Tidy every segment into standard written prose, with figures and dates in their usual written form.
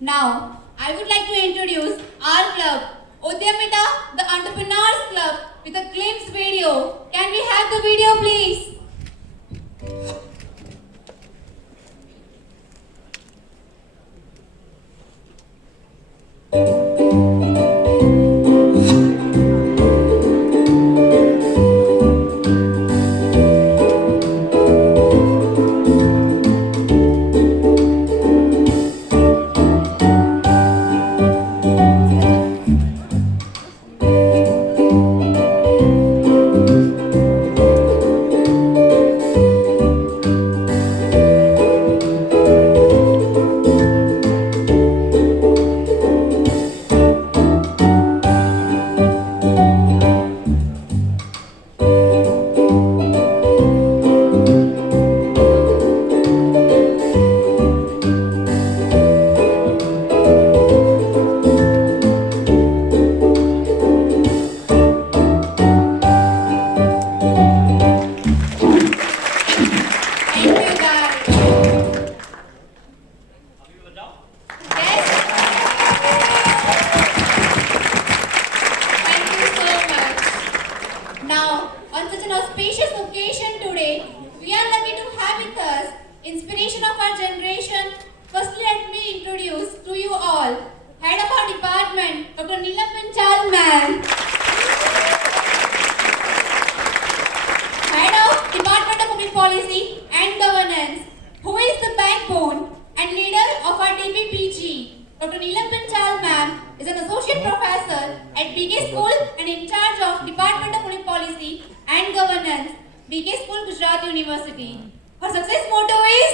Now, I would like to introduce our club, Udyamita, the Entrepreneurs Club, with a glimpse video. Can we have the video, please? Thank you, guys. Yes, thank you so much. Now, on such an auspicious occasion today, we are lucky to have with us inspiration of our generation. Firstly, let me introduce to you all head of our department, Dr. Neelam Panchal ma'am, head of Department of Public Policy and Governance, who is the backbone and leader of our DPPG. Dr. Neelam Panchal ma'am is an associate professor at BK School and in charge of Department of Public Policy and Governance, BK School, Gujarat University. Her success motto is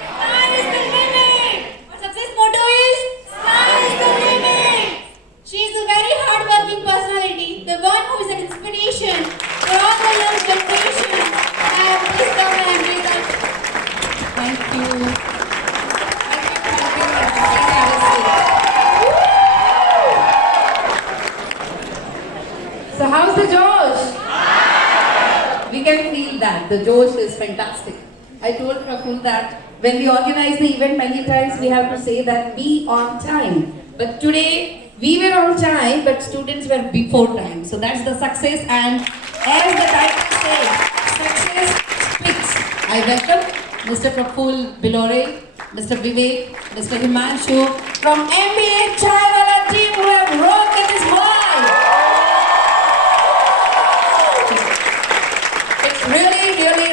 Sky is the limit. Her success motto is Sky is the limit. She is a very hardworking personality, the one who is an inspiration for all the young generation. Please come and embrace us. Thank you. So how's the Josh? We can feel that. The Josh is fantastic. I told Praful that when we organize the event many times we have to say that be on time. But today we were on time but students were before time. So that's the success, and as the title says, success speaks. I welcome Mr. Praful Bilore, Mr. Vivek, Mr. Himanshu from MBA Chaiwala team who have rocked in this hall. It's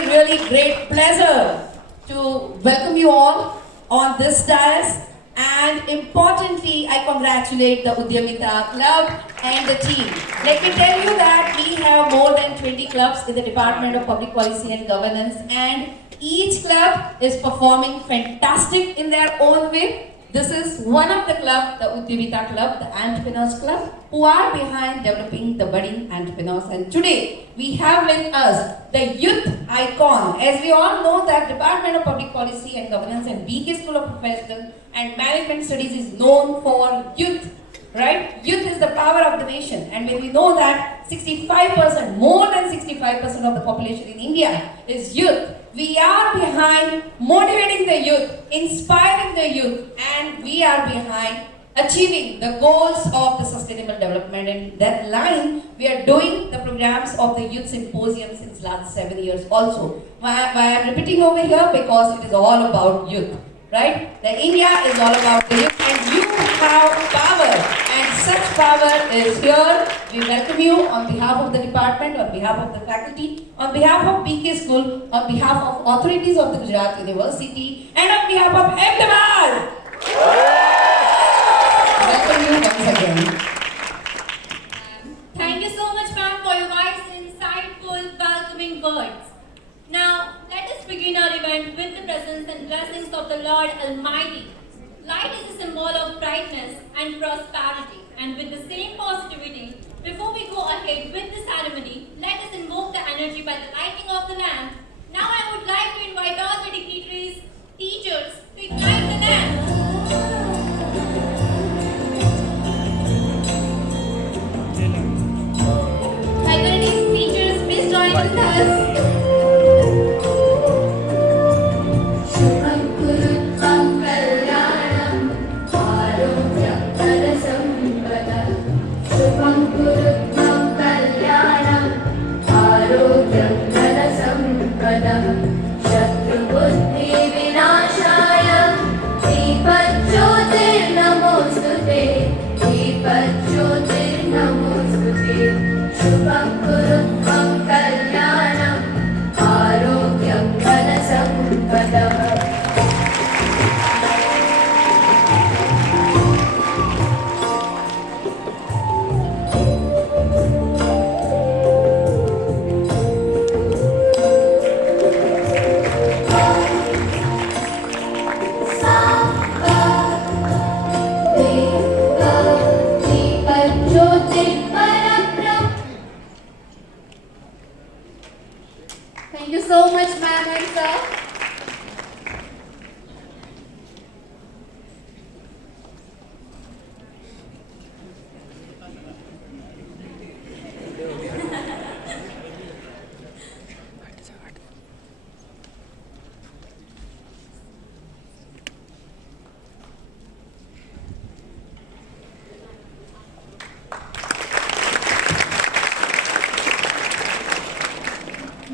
really great pleasure to welcome you all on this dais, and importantly, I congratulate the Udyamita Club and the team. Let me tell you that we have more than 20 clubs in the Department of Public Policy and Governance, and each club is performing fantastic in their own way. This is one of the club, the Udyamita Club, the Entrepreneurs Club, who are behind developing the budding entrepreneurs. And today, we have with us the youth icon. As we all know that Department of Public Policy and Governance and BK School of Professional and Management Studies is known for youth, right? Youth is the power of the nation. And when we know that 65%, more than 65% of the population in India is youth, we are behind motivating the youth, inspiring the youth, and we are behind achieving the goals of the sustainable development. And in that line, we are doing the programs of the Youth Symposium since last 7 years also. Why I'm repeating over here? Because it is all about youth, right? The India is all about the youth, and you have power, and such power is here. We welcome you on behalf of the department, on behalf of the faculty, on behalf of BK School, on behalf of authorities of the Gujarat University, and on behalf of Ahmedabad. Welcome you once again. Thank you so much, ma'am, for your wise, insightful, welcoming words. Now, let us begin our event with the presence and blessings of the Lord Almighty. Light is a symbol of brightness and prosperity, and with the same positivity, before we go ahead with the ceremony, let us invoke the energy by the lighting of the lamp. Now, I would like to invite all the dignitaries, teachers, to ignite the lamp. Faculties, teachers, please join with us. Shubham Kurutam Kalyanam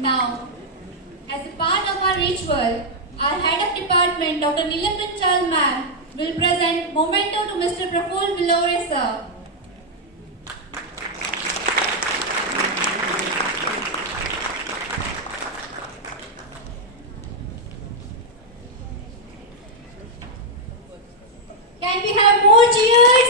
Now, as a part of our ritual, our head of department, Dr. Neelam Panchal ma'am, will present memento to Mr. Praful Villore sir. Can we have more cheers?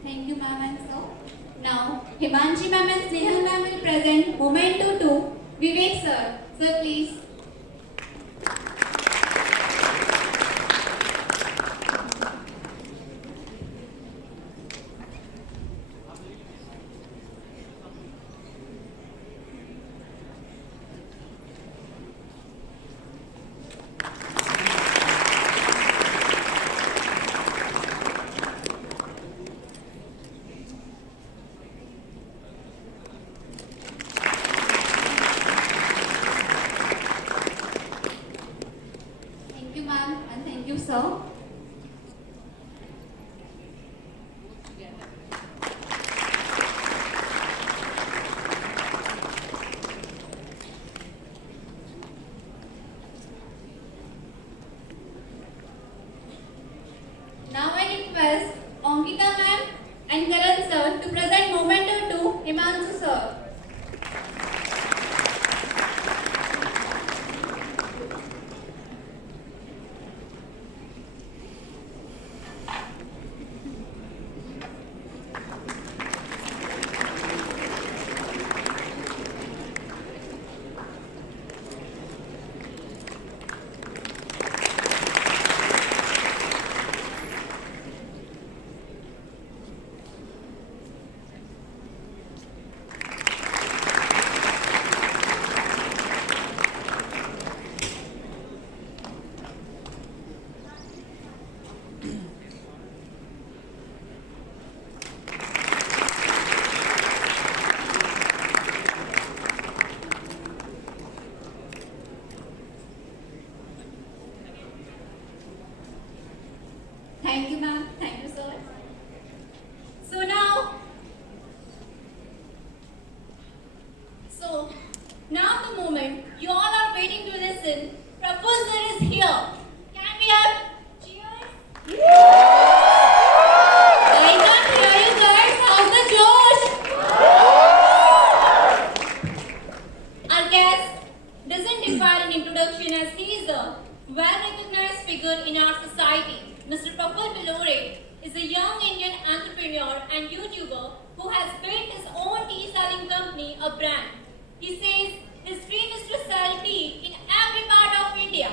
Thank you, ma'am and sir. Now, Himanshi ma'am and Snehal ma'am will present memento to Vivek sir. Sir, please. Thank you, ma'am, and thank you, sir. Now I request Ankita ma'am and Karan sir to present memento to Himanshu sir. Thank you, ma'am. Thank you, sir. So now the moment you all are waiting to listen, Professor is here. Can we have cheers? I can't hear you guys. How's the Josh? Our guest doesn't require an introduction as he is a well-recognized figure in our society. Mr. Praful Villore is a young Indian entrepreneur and YouTuber who has built his own tea-selling company, a brand. He says his dream is to sell tea in every part of India.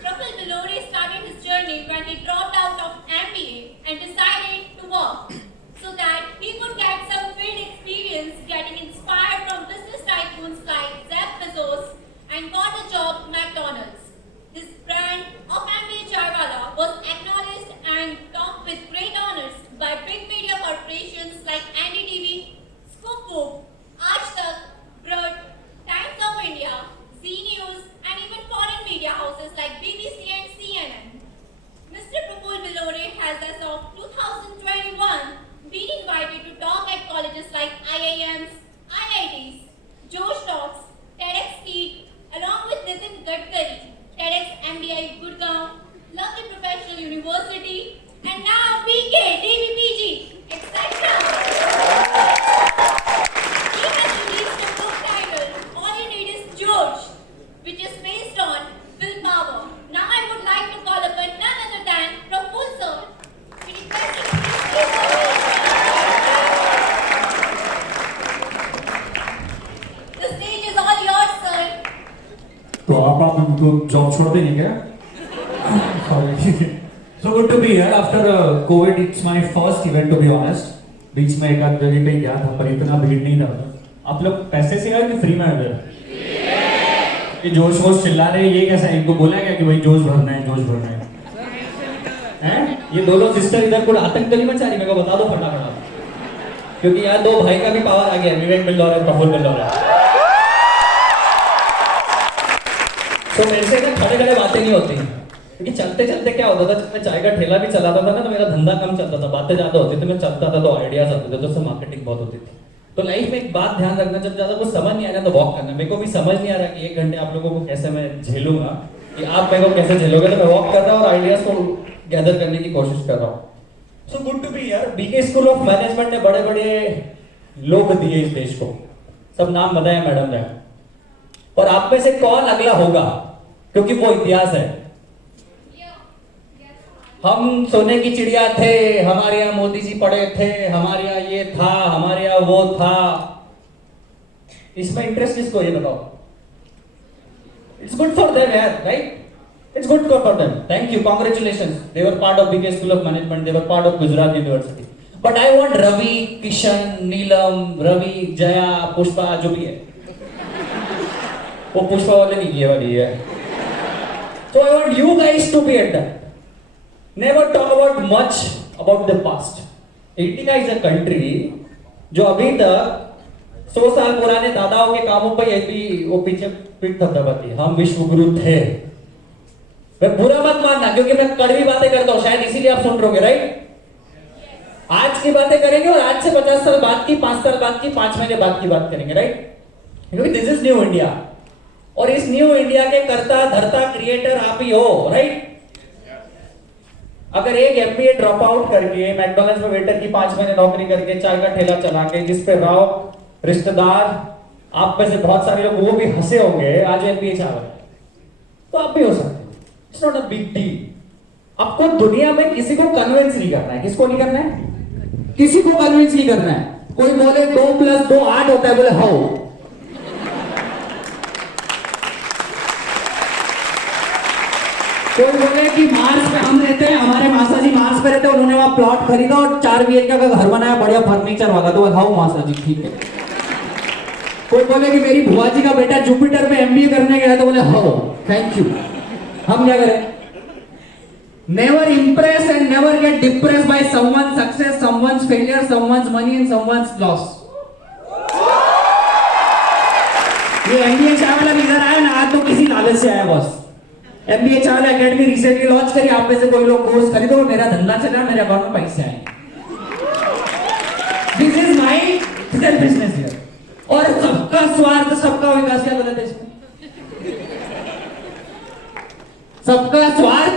Praful Villore started his journey when he dropped out of MBA and decided to work so that he could get some field experience, getting inspired from business tycoons like Jeff Bezos, and got a job at McDonald's. His brand of MBA Chaiwala was acknowledged and topped with great honors by big media corporations like NDTV, Scoop Book, Aaj Tak, Broad, Times of India, Zee News, and even foreign media houses like BBC and CNN. Mr. Praful Villore has, as of 2021, been invited to talk at colleges like IIMs, IITs, Josh Talks, TEDx Kid, along with Nitin Gadkari, TEDx MDI Gurgaon, Lovely Professional University, and now PK, DBPG, etc. He has released a book titled All You Need Is George, which is based on willpower. Now I would like to call upon none other than Praful sir. We request you to please the stage is all yours, sir. तो आप उनको job छोड़ देंगे क्या? Sorry. So good to be here after COVID. It's my first event to be honest. बीच में एक आध जगह पे गया था पर इतना भीड़ नहीं था. आप लोग पैसे से आए कि फ्री में आए थे? कि जोश वोश चिल्ला रहे हैं, ये कैसा है? इनको बोला क्या कि भाई जोश भरना है, जोश भरना है? हैं? ये दोनों सिस्टर इधर कोई आतंक तो नहीं मचा रही? मेरे को बता दो फटाफट, क्योंकि यार दो भाई का भी पावर आ गया, विवेक बिल्लौर और प्रफुल्ल बिल्लौर। तो मेरे से ना खड़े खड़े बातें नहीं होती, क्योंकि चलते चलते क्या होता था, जब मैं चाय का ठेला भी चलाता था ना, तो मेरा धंधा कम चलता था, बातें ज्यादा होती थी, मैं चलता था तो आइडियाज आते थे, तो उससे मार्केटिंग बहुत होती थी। तो लाइफ में एक बात ध्यान रखना, जब ज्यादा कुछ समझ नहीं आ रहा तो वॉक करना। मेरे को भी समझ नहीं आ रहा कि 1 घंटे आप लोगों को कैसे मैं झेलूंगा, कि आप मेरे को कैसे झेलोगे, तो मैं वॉक कर रहा हूँ और आइडियाज को गैदर करने की कोशिश कर रहा हूँ। सो गुड टू बी यार। बीके स्कूल ऑफ मैनेजमेंट ने बड़े बड़े लोग दिए इस देश को, सब नाम बताया मैडम ने, और आप में से कौन अगला होगा, क्योंकि वो इतिहास है। हम सोने की चिड़िया थे, हमारे यहाँ मोदी जी पड़े थे, हमारे यहाँ ये था, हमारे यहाँ वो था। इसमें इंटरेस्ट किसको, ये बताओ? इट्स गुड फॉर देम यार, right? It's good for them. Thank you. Congratulations. They were part of BK School of Management. They were part of Gujarat University. But I want Ravi, Kishan, Neelam, Ravi, Jaya, Pushpa, जो भी है। वो पुष्पा वाले नहीं, ये वाली है। So I want you guys to be at that. Never talk about much about the past. India is a country जो अभी तक 100 साल पुराने दादाओं के कामों पर भी वो पीछे पीठ थपथपाती है। हम विश्व गुरु थे। मैं बुरा मत मानना, क्योंकि मैं कड़वी बातें करता हूं, शायद इसीलिए आप सुन रहे होगे, राइट? आज की बातें करेंगे और आज से 50 साल बाद की, 5 साल बाद की, 5 महीने बाद की बात करेंगे, राइट? क्योंकि दिस इज न्यू इंडिया, और इस न्यू इंडिया के कर्ता धर्ता क्रिएटर आप ही हो, राइट? अगर एक एमबीए ड्रॉप आउट करके मैकडॉनल्ड्स में वेटर की 5 महीने नौकरी करके चाय का ठेला चला के, जिसपे राव रिश्तेदार आप में से बहुत सारे लोग वो भी हंसे होंगे, आज एमबीए चाह रहे, तो आप भी हो सकते। It's not a big deal. आपको दुनिया में किसी को कन्विंस नहीं करना है। किसको नहीं करना है? किसी को कन्विंस नहीं करना है। कोई बोले 2 + 2 8 होता है, बोले हाउ। कोई बोले कि मार्स पे हम रहते हैं, हमारे मासा जी मार्स पे रहते हैं, उन्होंने वहां प्लॉट खरीदा और 4 बीएचके का घर बनाया, बढ़िया फर्नीचर वाला, तो हाउ मासा जी, ठीक है। कोई बोले कि मेरी बुआ जी का बेटा जुपिटर में एमबीए करने गया, तो बोले हाउ, थैंक यू। हम क्या करें? Never impress and never get depress by someone's success, someone's failure, someone's money and someone's loss. ये एमबीए चाय वाला भी इधर आया ना, आज तो किसी लालच से आया बस। एमबीए चाय वाला एकेडमी रिसेंटली लॉन्च करी, आप में से कोई लोग कोर्स खरीदो, मेरा धंधा चला, मेरे अकाउंट में पैसे आए। This is my self business here. और सबका स्वार्थ सबका विकास, क्या गलत है इसमें? सबका स्वार्थ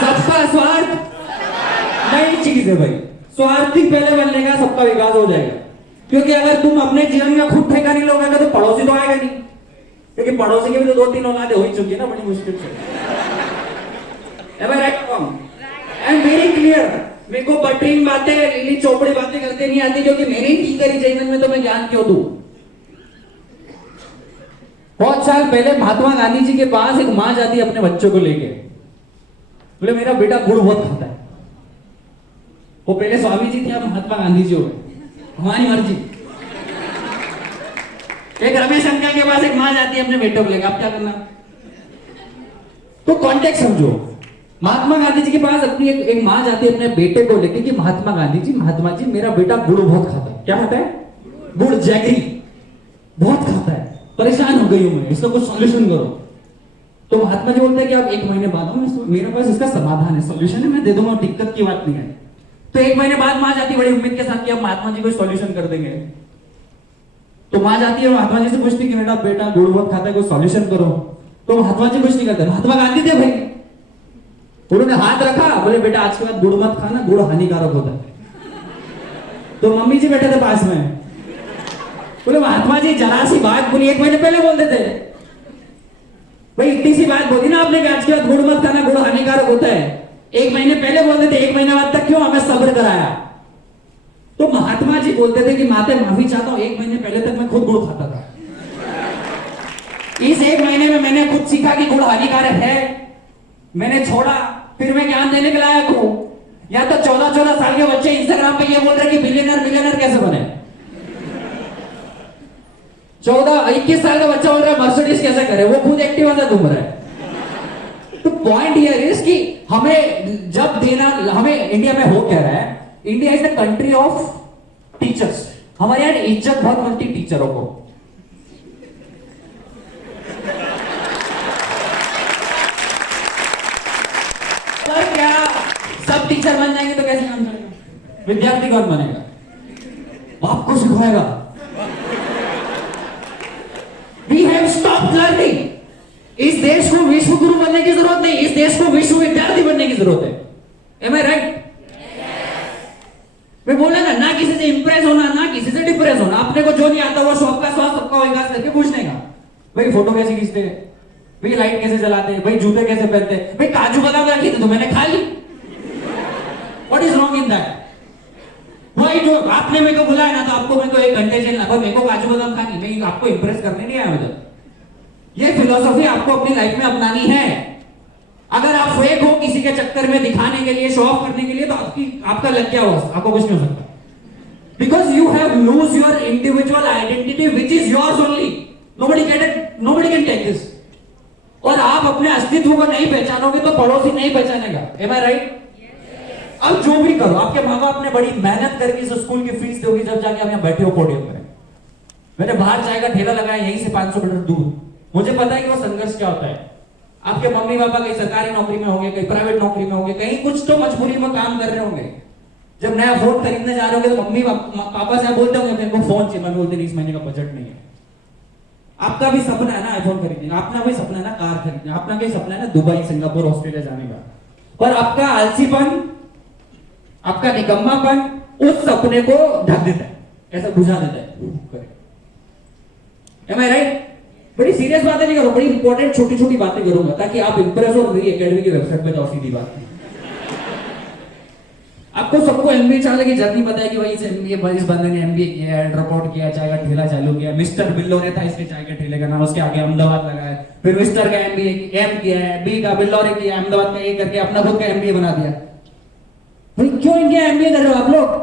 सबका स्वार्थ नई चीज है भाई। स्वार्थी पहले बनने का, सबका विकास हो जाएगा। क्योंकि अगर तुम अपने जीवन में खुद ठेका नहीं लोगे तो पड़ोसी तो आएगा नहीं, क्योंकि पड़ोसी के भी तो 2-3 औलादें हो ही चुकी है ना, बड़ी मुश्किल से। एंड वेरी क्लियर, मेरे को बटरीन बातें, लीली चौपड़ी बातें करते नहीं आती, क्योंकि मेरी की करी जीवन में तो मैं ज्ञान क्यों दूं। बहुत साल पहले महात्मा गांधी जी के पास एक मां जाती है अपने बच्चों को लेके, बोले मेरा बेटा गुड़ बहुत खाता है। वो पहले स्वामी जी थे, अब महात्मा गांधी जी हो गए, हमारी मर्जी। एक रमेश अंकल के पास एक मां जाती है अपने बेटों को लेकर, आप क्या करना? तो कॉन्टेक्स्ट समझो। महात्मा गांधी जी के पास अपनी एक मां जाती है अपने बेटे को लेकर कि महात्मा जी मेरा बेटा गुड़ बहुत खाता है। क्या खाता है? गुड़, जैगरी बहुत खाता है, परेशान हो गई हूं मैं, इसका कुछ सॉल्यूशन करो। तो महात्मा जी बोलते हैं कि आप 1 महीने बाद आओ, मेरे पास इसका समाधान है, सॉल्यूशन है, मैं दे दूंगा, दिक्कत की बात नहीं है। तो 1 महीने बाद मां जाती बड़ी उम्मीद के साथ कि अब महात्मा जी कोई सॉल्यूशन कर देंगे। तो मां जाती है महात्मा जी से पूछती कि मेरा बेटा गुड़ बहुत खाता है, कोई सॉल्यूशन करो। तो महात्मा जी कुछ नहीं करते। महात्मा गांधी थे भाई, उन्होंने हाथ रखा, बोले बेटा आज के बाद गुड़ मत खाना, गुड़ हानिकारक होता है। तो मम्मी जी बैठे थे पास में, बोले महात्मा जी जरा सी बात बोली, 1 महीने पहले बोल देते भाई, इतनी सी बात बोली ना आपने कि आज के बाद गुड़ मत खाना, गुड़ हानिकारक होता है, 1 महीने पहले बोल देते, 1 महीने बाद तक क्यों हमें सब्र कराया? तो महात्मा जी बोलते थे कि माते माफी चाहता हूं, 1 महीने पहले तक मैं खुद गुड़ खाता था, इस 1 महीने में मैंने खुद सीखा कि गुड़ हानिकारक है, मैंने छोड़ा, फिर मैं ज्ञान देने के लायक हूं। या तो 14-14 साल के बच्चे इंस्टाग्राम पे ये बोल रहे कि बिलियनर कैसे बने। 21 साल का बच्चा बोल रहा है मर्सिडीज कैसे करे, वो खुद एक्टिवा से घूम रहा है। तो पॉइंट हियर इज कि हमें जब देना, हमें इंडिया में हो क्या रहा है, India is the country of teachers. हमारे यहाँ इज्जत बहुत मिलती टीचरों को। पर क्या सब टीचर बन जाएंगे तो कैसे काम चलेगा? विद्यार्थी कौन बनेगा? बाप को सिखाएगा। We have stopped learning. इस देश को विश्व गुरु बनने की जरूरत नहीं, इस देश को विश्व विद्यार्थी बनने की जरूरत है। Am I right? मैं बोला ना किसी से इंप्रेस होना, ना किसी से डिप्रेस होना। अपने को जो नहीं आता वो शौक का स्वाद सबका विकास करके पूछने का। भाई फोटो कैसे खींचते हैं, भाई लाइट कैसे जलाते हैं, भाई जूते कैसे पहनते हैं, भाई काजू बादाम रखी थी तो मैंने खा ली। What is wrong in that? भाई जो आपने मेरे को बुलाया ना तो आपको मेरे को 1 घंटे चलना, भाई मेरे को काजू बादाम खानी, मैं आपको इंप्रेस करने नहीं आया उधर। ये फिलॉसफी आपको अपनी लाइफ में अपनानी है। अगर आप फेक हो किसी के चक्कर में दिखाने के लिए, शो ऑफ करने के लिए, तो आपका लग गया हुआ, आपको कुछ नहीं हो सकता। Because you have lose your individual identity which is yours only. Nobody can take this. और आप अपने अस्तित्व को नहीं पहचानोगे तो पड़ोसी नहीं पहचानेगा। M I right? अब जो भी करो, आपके माँ बाप ने बड़ी मेहनत करके इस स्कूल की फीस दोगी जब जाके आप यहाँ बैठे हो पोडियम पर। मैंने बाहर चाय का ठेला लगाया यहीं से 500 मीटर दूर। मुझे पता है कि वो संघर्ष क्या होता है। आपके मम्मी पापा कहीं सरकारी नौकरी में होंगे, कहीं प्राइवेट नौकरी में होंगे, कहीं कुछ तो मजबूरी में काम कर रहे होंगे। जब नया फोन खरीदने जा रहे होंगे तो मम्मी पापा से बोलते होंगे मेरे को फोन चाहिए, मम्मी बोलते नहीं इस महीने का बजट नहीं है। आपका भी सपना है ना आईफोन खरीदने का, अपना भी सपना है ना कार खरीदने, अपना भी सपना है ना दुबई, सिंगापुर, ऑस्ट्रेलिया जाने का। पर आपका आलसीपन, आपका निकम्मापन उस सपने को ढक देता है, ऐसा बुझा देता है। Am I right? बड़ी सीरियस बातें नहीं करो, बड़ी इंपॉर्टेंट छोटी छोटी बातें करूंगा ताकि आप इंप्रेस हो। मेरी एकेडमी की वेबसाइट पे जाओ, सीधी बात। आपको सबको एमबीए चालने की जर्नी पता है कि भाई इस बंदे ने एमबीए किया है, ड्रॉप आउट किया, चाय का ठेला चालू किया। मिस्टर बिल्लो ने था इसके चाय के ठेले का नाम, उसके आगे अहमदाबाद लगा है। फिर मिस्टर का एमबीए एम किया है, बी का बिल्लो ने किया, अहमदाबाद का ए करके अपना खुद का एमबीए बना दिया। भाई क्यों इंडिया एमबीए कर रहे हो आप लोग?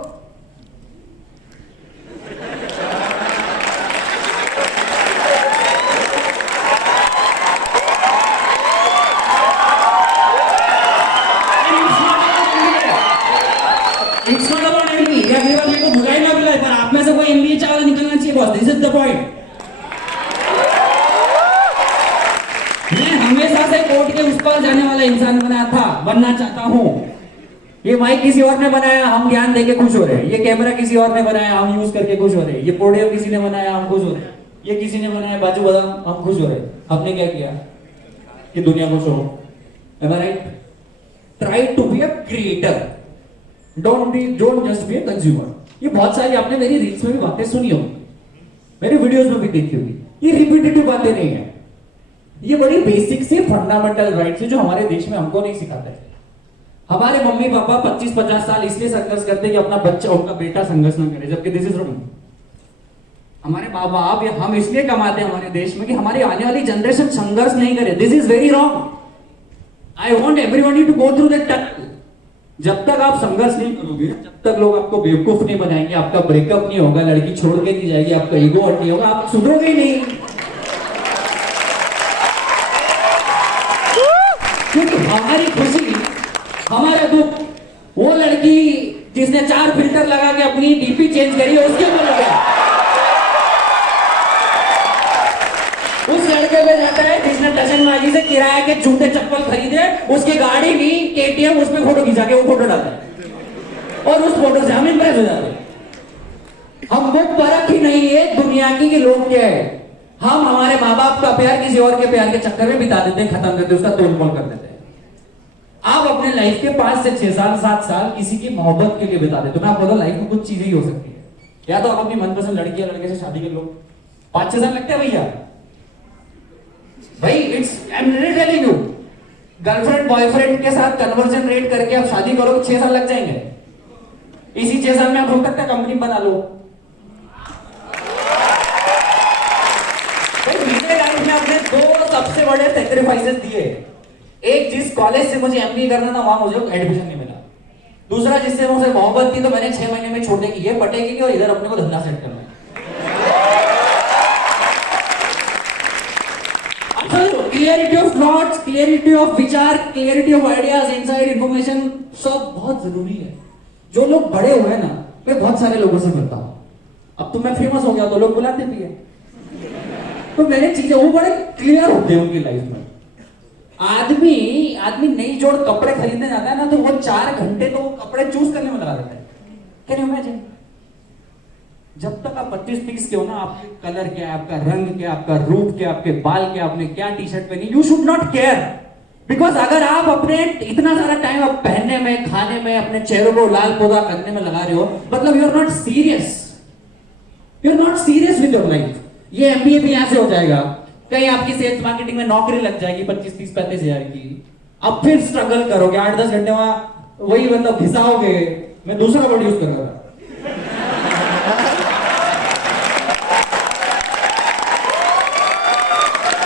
It's not about MBA. या मेरे बात मेरे को बुराई ना बुलाए, पर आप में से कोई MBA चावल निकलना चाहिए boss. This is the point. मैं हमेशा से कोर्ट के उस पार जाने वाला इंसान बनना चाहता हूँ। ये माइक किसी और ने बनाया, हम ज्ञान देके खुश हो रहे हैं। ये कैमरा किसी और ने बनाया, हम यूज करके खुश हो रहे हैं। ये पोडियम किसी ने बनाया, हम खुश हो रहे हैं। ये किसी ने बनाया बाजू बादाम, हम खुश हो रहे हैं। आपने क्या किया कि दुनिया खुश हो? Am I right? Try to be a creator. Don't just be a consumer. ये बहुत सारी आपने मेरी रील्स में भी बातें सुनी होगी, मेरी वीडियोस में भी देखी होगी। ये रिपीटेटिव बातें नहीं है, ये बड़ी बेसिक से फंडामेंटल राइट्स है जो हमारे देश में हमको नहीं सिखाते। हमारे मम्मी पापा 25-50 साल इसलिए संघर्ष करते कि अपना बच्चा, उनका बेटा संघर्ष ना करे, जबकि दिस इज रॉन्ग। हमारे माँ बाप या हम इसलिए कमाते हैं हमारे देश में कि हमारी आने वाली जनरेशन संघर्ष नहीं करे। This is very wrong. I want everybody to go through that tunnel. जब तक आप संघर्ष नहीं करोगे, जब तक लोग आपको बेवकूफ नहीं बनाएंगे, आपका ब्रेकअप नहीं होगा, लड़की छोड़ के नहीं जाएगी, आपका ईगो हट नहीं होगा, आप सुधरोगे ही नहीं। क्योंकि हमारी खुशी, हमारा दुख, वो लड़की जिसने 4 फिल्टर लगा के अपनी डीपी चेंज करी है उसके ऊपर लगा। उस लड़के पे जाता है जिसने टशनबाजी से किराए के जूते चप्पल खरीदे, उसकी गाड़ी भी केटीएम, उसमें फोटो खिंचा के वो फोटो डालता है और उस फोटो से हम इंप्रेस हो जाते हैं। हम वो परख ही नहीं है दुनिया की कि लोग क्या है। हम हमारे माँ बाप का प्यार किसी और के प्यार के चक्कर में बिता देते हैं, खत्म करते हैं, उसका तोड़-मोड़ कर देते हैं। आप अपने लाइफ के 5 से 6 साल 7 साल किसी की मोहब्बत के लिए बिता देते हो। मैं आपको बताऊं, लाइफ में कुछ चीजें ही हो सकती है। या तो आप अपनी मनपसंद लड़की या लड़के से शादी कर लो, 5-6 साल लगते हैं भैया। भाई it's I am really telling you, girlfriend boyfriend के साथ कन्वर्जन रेट करके आप शादी करोगे 6 साल लग जाएंगे। इसी 6 साल में आप हो सकता है कंपनी बना लो। भाई मेरे लाइफ में आपने 2 सबसे बड़े सैक्रिफाइसेस दिए। एक, जिस कॉलेज से मुझे एमबीए करना था वहां मुझे एडमिशन नहीं मिला। दूसरा, जिससे मुझे मोहब्बत थी तो मैंने 6 महीने में छोड़ दी कि ये पटेगी नहीं और इधर अपने को धंधा सेट करना है। Clarity of thoughts, clarity of विचार, clarity of ideas, inside information सब बहुत जरूरी है। जो लोग बड़े हुए हैं ना, मैं बहुत सारे लोगों से मिलता हूं। अब तो मैं फेमस हो गया तो लोग बुलाते भी है, तो मैंने चीजें, वो बड़े क्लियर होते हैं उनकी लाइफ में। आदमी नई जोड़ कपड़े खरीदने जाता है ना, तो वो 4 घंटे तो वो कपड़े चूज करने में लगा देता है। Can you imagine? जब तक आप 25-30 के हो ना, आपके कलर क्या, आपका रंग क्या, आपका रूप क्या, आपके बाल क्या, आपने क्या टी शर्ट पहनी, you should not care. Because अगर आप अपने इतना सारा टाइम आप पहनने में, खाने में, अपने चेहरे को लाल पौधा करने में लगा रहे हो, मतलब you are not serious, you are not serious with your life. ये एमबीए भी यहां से हो जाएगा, कहीं आपकी सेल्स मार्केटिंग में नौकरी लग जाएगी 25-30-35 हजार की, अब फिर स्ट्रगल करोगे 8-10 घंटे वहां वही मतलब घिसाओगे। मैं दूसरा वर्ड यूज कर रहा था।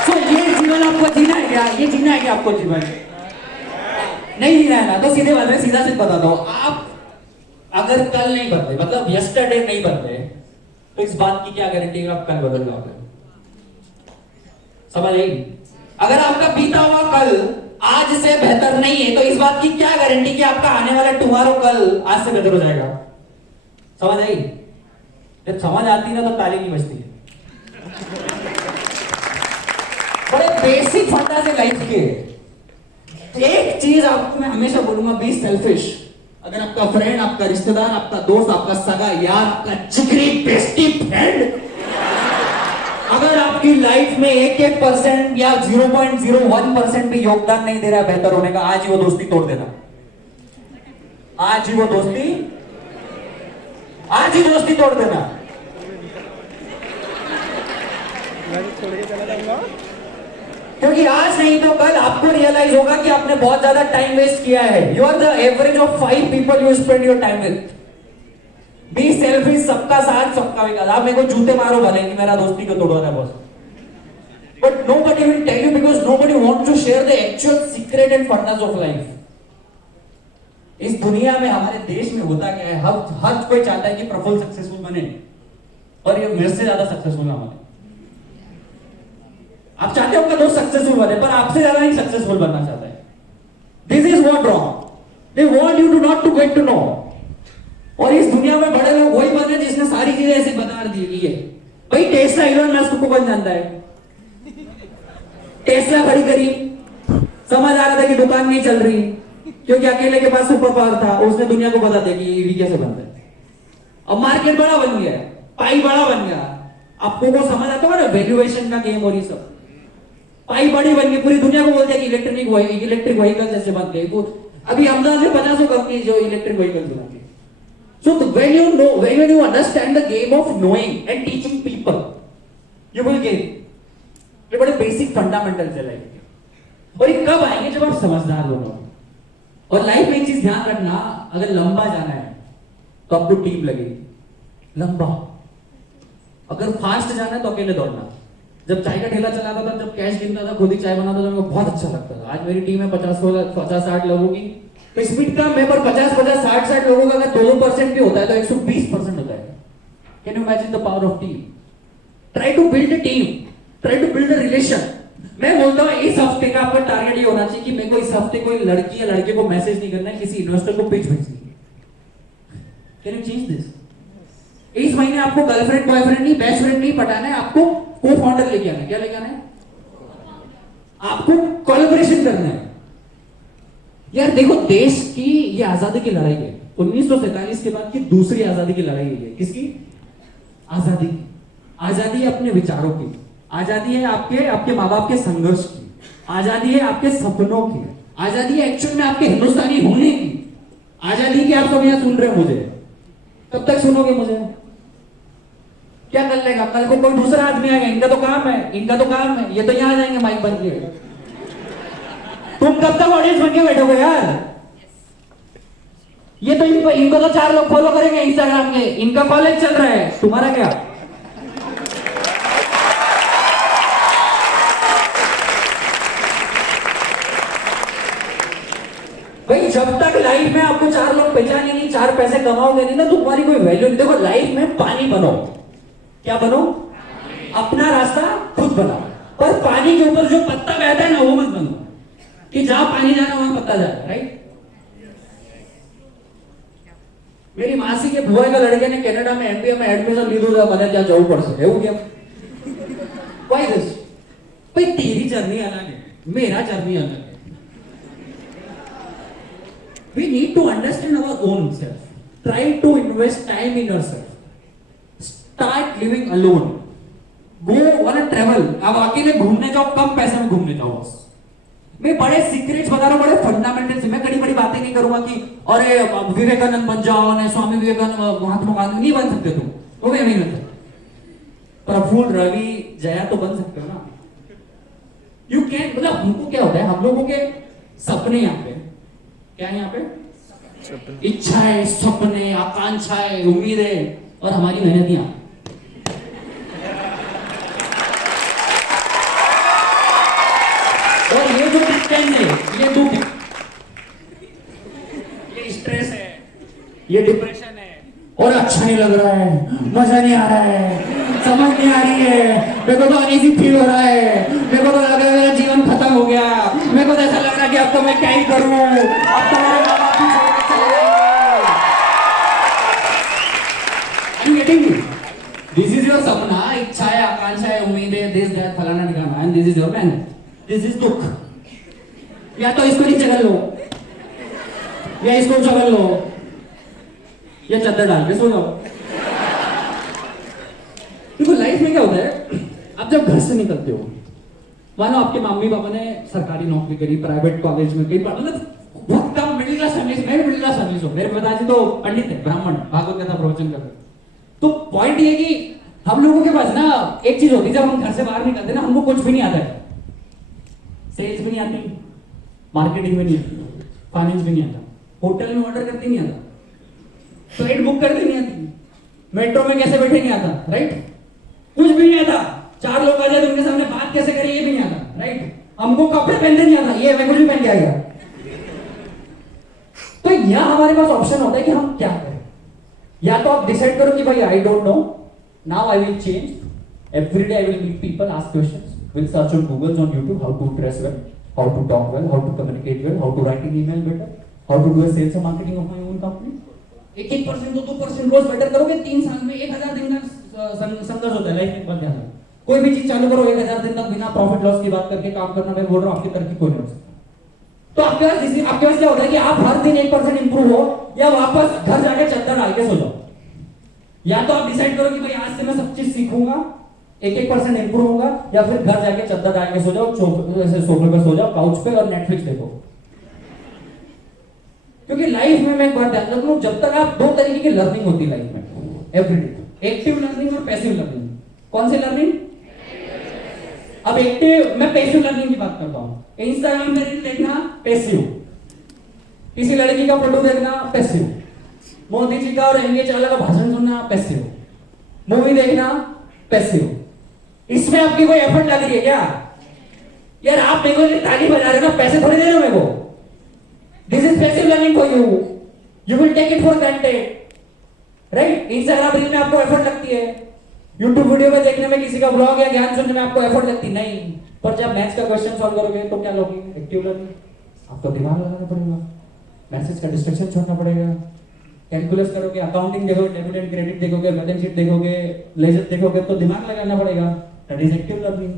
तो ये जीवन आपको जीना है क्या? ये जीना है क्या आपको जीवन? नहीं जीना है ना, तो सीधे बात में सीधा से बताता हूं, आप अगर कल नहीं बदले, मतलब यस्टरडे नहीं बदले, तो इस बात की क्या गारंटी है आप कल बदल जाओगे? समझ आई? अगर आपका बीता हुआ कल आज से बेहतर नहीं है, तो इस बात की क्या गारंटी कि आपका आने वाला टुमारो कल आज से बेहतर हो जाएगा? समझ आई? जब समझ आती ना तो ताली नहीं बजती है। बड़े बेसिक फंडा से लाइफ के एक चीज आपको मैं हमेशा बोलूंगा, बी सेल्फिश। अगर आपका फ्रेंड, आपका रिश्तेदार, आपका दोस्त, आपका सगा यार, आपका जिगरी बेस्टी फ्रेंड अगर आपकी लाइफ में 1% या 0.01% भी योगदान नहीं दे रहा बेहतर होने का, आज ही वो दोस्ती तोड़ देना। आज ही दोस्ती तोड़ देना। क्योंकि आज नहीं तो कल आपको रियलाइज होगा कि आपने बहुत ज्यादा टाइम वेस्ट किया है। You are the average of 5 people you spend your time with. Be selfish, सबका साथ सबका विकास। आप मेरे को जूते मारो भले कि मेरा दोस्ती को तोड़वा है boss, but nobody will tell you because nobody wants to share the actual secret and fundas of life. इस दुनिया में, हमारे देश में होता क्या है, हर कोई चाहता है कि प्रफुल्ल सक्सेसफुल बने, और ये मेरे से ज्यादा सक्सेसफुल ना बने। आप चाहते हो आपका दोस्त सक्सेसफुल बने, पर आपसे ज्यादा नहीं सक्सेसफुल बनना चाहता है। This is what wrong. They want you to not to get to know. और इस दुनिया में बड़े लोग वही बने जिसने सारी चीजें ऐसे बता दी है। भाई टेस्ला, इलोन मस्क को कौन जानता है? टेस्ला खड़ी करी, समझ आ रहा था कि दुकान नहीं चल रही, क्योंकि अकेले के पास सुपर पावर था, उसने दुनिया को बता दिया कि ईवी कैसे बनता है। अब मार्केट बड़ा बन गया, पाई बड़ा बन गया। आपको को समझ आता है ना, वैल्यूएशन का गेम और ये सब। पाई बड़ी बन गई, पूरी दुनिया को बोल दिया कि इलेक्ट्रिक व्हीकल जैसे बन गए। अभी अहमदाबाद में 50 कंपनी जो इलेक्ट्रिक व्हीकल बनाती है। So when you understand the game of knowing and teaching people, you will gain. ये बड़े बेसिक फंडामेंटल्स है लाइफ के। और ये कब आएंगे? जब आप समझदार बनो। और लाइफ में एक चीज ध्यान रखना, अगर लंबा जाना है तो आपको टीम लगेगी। लंबा। अगर फास्ट जाना है तो अकेले दौड़ना। जब चाय का ठेला चलाता था, जब कैश गिनता था, खुद ही चाय बनाता था, मेरे को बहुत अच्छा लगता था। आज मेरी टीम है 50-60 लोगों की, तो स्पीड का मैं पर 50-60 लोगों का अगर 2% भी होता है तो 120% होता है। Can you imagine the power of team? Try to build a team, try to build a relation. मैं बोलता हूँ इस हफ्ते का आपका टारगेट ये होना चाहिए कि मेरे को इस हफ्ते कोई लड़की या लड़के को मैसेज नहीं करना है, किसी इन्वेस्टर को पिच भेजनी है। Can you change this? इस महीने आपको गर्लफ्रेंड बॉयफ्रेंड नहीं, बेस्ट फ्रेंड नहीं पटाना है, आपको को फाउंडर लेके आना है। क्या लेके आना है? आपको कोलैबोरेशन करना है। यार देखो, देश की ये आजादी की लड़ाई है। 1947 के बाद की दूसरी आजादी की लड़ाई है। किसकी? आजादी की। आजादी है अपने विचारों की, आजादी है आपके माँ बाप के संघर्ष की, आजादी है आपके सपनों की, आजादी है एक्चुअल में आपके हिंदुस्तानी होने की। आजादी की आप सब यहाँ सुन रहे हो मुझे, कब तक सुनोगे मुझे? क्या कर लेगा? कल को कोई दूसरा आदमी आएगा, इनका तो काम है, ये तो यहाँ आ जाएंगे माइक बन के। तुम कब तक ऑडियंस बन के बैठोगे यार? ये तो इनको तो 4 लोग फॉलो करेंगे इंस्टाग्राम के, इनका कॉलेज चल रहा है, तुम्हारा क्या? भाई जब तक लाइफ में आपको 4 लोग पहचानेंगे नहीं, 4 पैसे कमाओगे नहीं ना, तो तुम्हारी कोई वैल्यू नहीं। देखो, लाइफ में पानी बनो। क्या बनो? अपना रास्ता खुद बनाओ। पर पानी के ऊपर जो पत्ता बहता है ना वो मत बनो कि जहां पानी जाना वहां पत्ता जाए, राइट? मेरी मासी के बुआ के लड़के ने कनाडा में एमबीए में एडमिशन लीधું છે મને ત્યાં જવું પડશે એવું કેમ? Why this? भाई तेरी जर्नी अलग है, मेरा जर्नी अलग है. We need to understand our own self. Try to invest time in yourself. Start living alone. Go on a travel. आप अकेले घूमने जाओ, कम पैसे में घूमने जाओ बस. मैं बड़े सीक्रेट्स बता रहा हूँ, बड़े फंडामेंटल्स. मैं कड़ी बड़ी बातें नहीं करूंगा कि अरे विवेकानंद बन जाओ ने स्वामी विवेकानंद महात्मा गांधी नहीं बन सकते तुम, वो मैं नहीं बनता. प्रफुल्ल रवि जया तो बन सकते हो ना. You can. मतलब हमको क्या होता है, हम लोगों के सपने यहाँ पे क्या है, यहाँ पे इच्छाएं, सपने, आकांक्षाएं, उम्मीदें और हमारी मेहनतियां. और ये जो डिस्टेंस है, ये दुख है, ये स्ट्रेस है, ये डिप्रेशन है, और अच्छा नहीं लग रहा है, मजा नहीं आ रहा है, समझ नहीं आ रही है, मेरे को तो अनईजी फील हो रहा है, मेरे को तो लग रहा है मेरा जीवन खत्म हो गया, मेरे को तो ऐसा लग रहा है कि अब तो मैं क्या ही करूं, अब तो मेरे माँ बाप भी छोड़ के चले गए. Are you getting me? This is your सपना, इच्छाएं, आकांक्षाएं, उम्मीदें, दिस दैट फलाना ठिकाना, and this is your मेहनत. This is दुख. या तो इसको नहीं चगल लो, या इसको चगल लो, या चद्दर डाल के सो जाओ. देखो लाइफ में क्या होता है, आप जब घर से निकलते हो, मानो आपके मम्मी पापा ने सरकारी नौकरी करी, प्राइवेट कॉलेज में कहीं, मतलब बहुत कम मिडिल क्लास फैमिली से, मैं भी मिडिल क्लास फैमिली से हूं. मेरे पिताजी तो पंडित है, ब्राह्मण, भागवत कथा प्रवचन करते. तो पॉइंट ये कि हम लोगों के पास ना एक चीज होती है, जब हम घर से बाहर निकलते ना, हमको कुछ भी नहीं आता है. सेल्स भी नहीं आती, मार्केटिंग भी नहीं आती, फाइनेंस भी नहीं आता, होटल में ऑर्डर करते नहीं आता, फ्लाइट बुक करते नहीं आती, मेट्रो में कैसे बैठे नहीं आता, राइट? कुछ भी नहीं आता. चार लोग आ जाए तो उनके सामने बात कैसे करें ये भी नहीं आता, राइट? हमको कपड़े पहनने नहीं आता, ये मैं कुछ भी पहन के आ गया. तो यहां हमारे पास ऑप्शन होता है कि हम क्या करें. या तो आप डिसाइड करो कि भाई I don't know, now I will change, every day I will meet people, ask questions, will search on Google, on YouTube, how to dress well, how to talk well, how to communicate well, how to write an email better, how to do a sales and marketing of my own company. 1% तो 2% रोज better करोगे, 3 साल में 1000 दिन का संघर्ष होता है life में. बहुत ध्यान. कोई भी चीज चालू करो 1000 दिन तक बिना प्रॉफिट लॉस की बात करके काम करना, मैं बोल रहा हूं आपकी तरक्की कोई नहीं हो सकता. तो आपके पास क्या होता है कि आप हर दिन 1% इंप्रूव हो, या वापस घर जाके चद्दर डाल के सो जाओ. या तो आप डिसाइड करो कि भाई आज से मैं सब चीज सीखूंगा, 1% इंप्रूव होगा, या फिर घर जाके चद्दर डाल के सो जाओ, सोफे पर सो जाओ, काउच पे, और नेटफ्लिक्स देखो. क्योंकि लाइफ में मैं एक बात ध्यान रखूं, जब तक आप दो तरीके की लर्निंग होती है लाइफ में एवरीडे, एक्टिव लर्निंग और पैसिव लर्निंग. कौन सी लर्निंग? अब एक्टिव, मैं पैसिव लर्निंग की बात करता हूं. इंस्टाग्राम में रील देखना पैसिव, किसी लड़की का फोटो देखना पैसिव, मोदी जी का और एमके चावला का भाषण सुनना पैसिव, मूवी देखना पैसिव. इसमें आपकी कोई एफर्ट लग रही है क्या? यार आप मेरे को ताली बजा रहे हो ना, पैसे थोड़ी दे रहे हो मेरे को. This is passive learning for you. You will take it for granted, right? Instagram reel में आपको एफर्ट लगती है, YouTube वीडियो में देखने में, किसी का ब्लॉग या ज्ञान सुनने में आपको एफर्ट लगती नहीं. पर जब मैथ्स का क्वेश्चन सॉल्व करोगे तो क्या लोगे? Active learning. आपको दिमाग लगाना पड़ेगा, मैसेज का डिस्ट्रैक्शन छोड़ना पड़ेगा, कैलकुलस करोगे, अकाउंटिंग देखोगे, डेबिट एंड क्रेडिट देखोगे, बैलेंस शीट देखोगे, लेजर देखोगे, तो दिमाग लगाना पड़ेगा. That is active learning.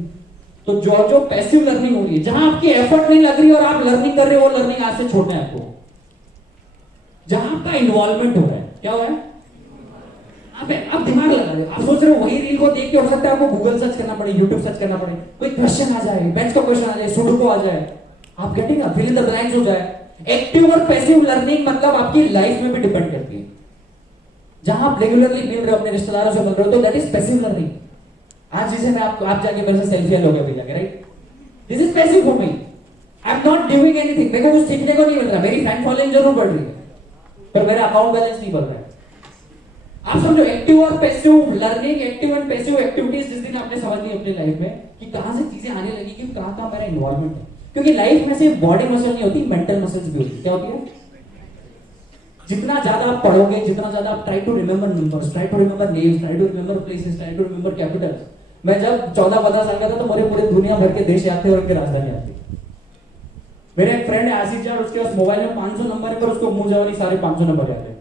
तो जो पैसिव लर्निंग होगी, जहां आपकी एफर्ट नहीं लग रही और आप लर्निंग कर रहे हो, वो लर्निंग आज से छोड़ना है आपको. जहां आपका इन्वॉल्वमेंट हो रहा है, क्या हो रहा है? आप दिमाग लगा रहे हो, आप सोच रहे हो वही रील को देख के हो सकता है आपको गूगल सर्च करना पड़े, यूट्यूब सर्च करना पड़े, कोई क्वेश्चन आ जाए, बेंच का क्वेश्चन आ जाए, सुडोकू आ जाए, आप getting fill in the blanks हो जाए. एक्टिव और पैसिव लर्निंग मतलब आपकी लाइफ में भी डिपेंड करती है. जहां आप रेगुलरली मिल रहे हो, अपने रिश्तेदारों से मिल रहे हो, तो दैट इज पैसिव लर्निंग. आज जैसे मैं आप जाके मेरे से सेल्फी लोगे अभी लगे, right? This is passive for me. I am not doing anything. मेरे को कुछ सीखने को नहीं मिल रहा, मेरी फैन फॉलोइंग जरूर बढ़ रही है, पर मेरा अकाउंट बैलेंस नहीं बढ़ रहा है. आप समझो एक्टिव और passive learning, active and passive activities जिस दिन आपने समझ ली अपनी लाइफ में कि कहां से चीजें आने लगी, कि कहां मेरा इन्वॉल्वमेंट है. क्योंकि लाइफ में सिर्फ बॉडी मसल नहीं होती, मेंटल मसल्स भी होती है. क्या होती है? जितना ज्यादा आप पढ़ोगे, जितना ज्यादा आप try to remember numbers, try to remember names, try to remember places, try to remember capitals, मैं जब 14-15 साल का था तो मेरे पूरे दुनिया भर के देश याद थे और उनकी राजधानी याद थी। मेरा एक फ्रेंड है आशीष यार, उसके पास मोबाइल में 500 नंबर है, पर उसको मुंह जवानी सारे 500 नंबर याद है।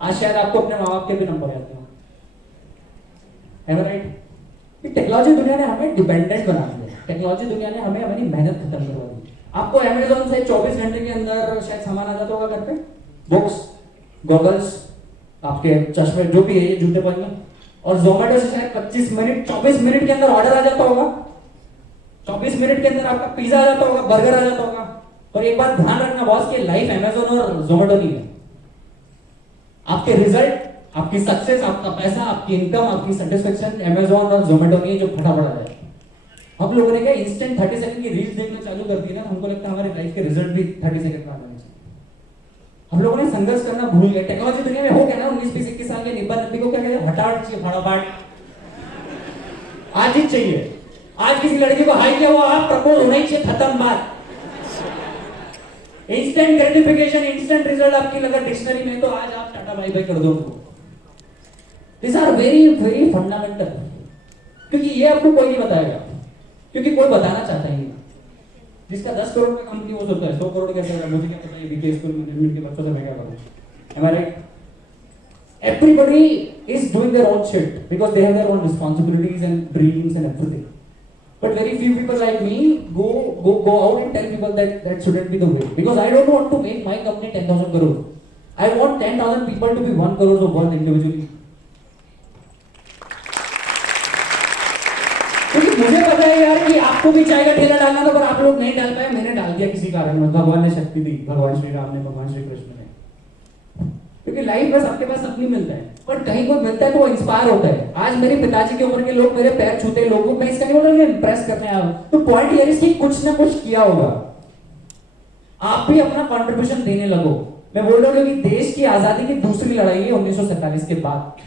आज शायद आपको अपने माँ बाप के भी नंबर याद है राइट? टेक्नोलॉजी दुनिया ने हमें डिपेंडेंट बना दिया। टेक्नोलॉजी दुनिया ने हमें हमारी मेहनत खत्म करवा दी। आपको अमेज़न से 24 घंटे के अंदर शायद सामान आ जाता होगा घर पे, बुक्स, गॉगल्स, आपके चश्मे, जो भी है, ये जूते पहनने, और जोमेटो से शायद 25 मिनट 24 मिनट के अंदर ऑर्डर आ जाता होगा। 24 मिनट के अंदर आपका पिज्जा आ जाता होगा, बर्गर आ जाता होगा। और एक बात ध्यान रखना बॉस, कि लाइफ अमेज़न और जोमेटो नहीं है। आपके रिजल्ट, आपकी सक्सेस, आपका पैसा, आपकी इनकम, आपकी सेटिस्फेक्शन अमेज़न और जोमेटो नहीं है जो फटाफट आ जाए। हम लोगों ने क्या इंस्टेंट 30 सेकंड की रील्स देखना चालू कर दी ना, हमको लगता है हमारी लाइफ के रिजल्ट भी 30 सेकंड में आ जाने चाहिए। हम लोगों ने संघर्ष करना भूल गए। टेक्नोलॉजी दुनिया में हो क्या ना, 19-20-21 साल के निब्बा नब्बी को क्या कहते हैं, हटाट चाहिए, फटाफट आज ही चाहिए। आज किसी लड़की को हाई किया हुआ, आप प्रपोज होना ही चाहिए, खत्म बात। इंस्टेंट ग्रेटिफिकेशन, इंस्टेंट रिजल्ट आपकी लगा डिक्शनरी में, तो आज आप टाटा बाय बाय कर दो। This are very very fundamental, क्योंकि ये आपको कोई नहीं बताएगा, क्योंकि कोई बताना चाहता ही नहीं। जिसका 10 करोड़ का कंपनी वो सोचता है 100 करोड़ कैसे होगा, मुझे क्या पता ये बीके स्कूल मैनेजमेंट के बच्चों से मैं क्या करूं। Am I right? Everybody is doing their own shit because they have their own responsibilities and dreams and everything. But very few people like me go out and tell people that shouldn't be the way, because I don't want to make my company 10,000 crore. I want 10,000 people to be 1 crore of worth individually. क्योंकि मुझे पता है यार कि आपको भी चाय का ठेला डालना था, पर आप लोग नहीं डाल पाए, मैंने डाल दिया किसी कारण। भगवान ने शक्ति दी, भगवान श्री राम ने, भगवान श्री कृष्ण ने। क्योंकि लाइफ में सबके पास सब नहीं मिलता है, पर कहीं कोई मिलता है तो वो इंस्पायर होता है। आज मेरे पिताजी की उम्र के लोग मेरे पैर छूते लोगों, मैं इसका नहीं बोल रहा इंप्रेस करने आया हूं, तो पॉइंट ये है कुछ ना कुछ किया होगा। आप भी अपना कंट्रीब्यूशन देने लगो। मैं बोल रहा हूँ कि देश की आजादी की दूसरी लड़ाई है 1947 के बाद।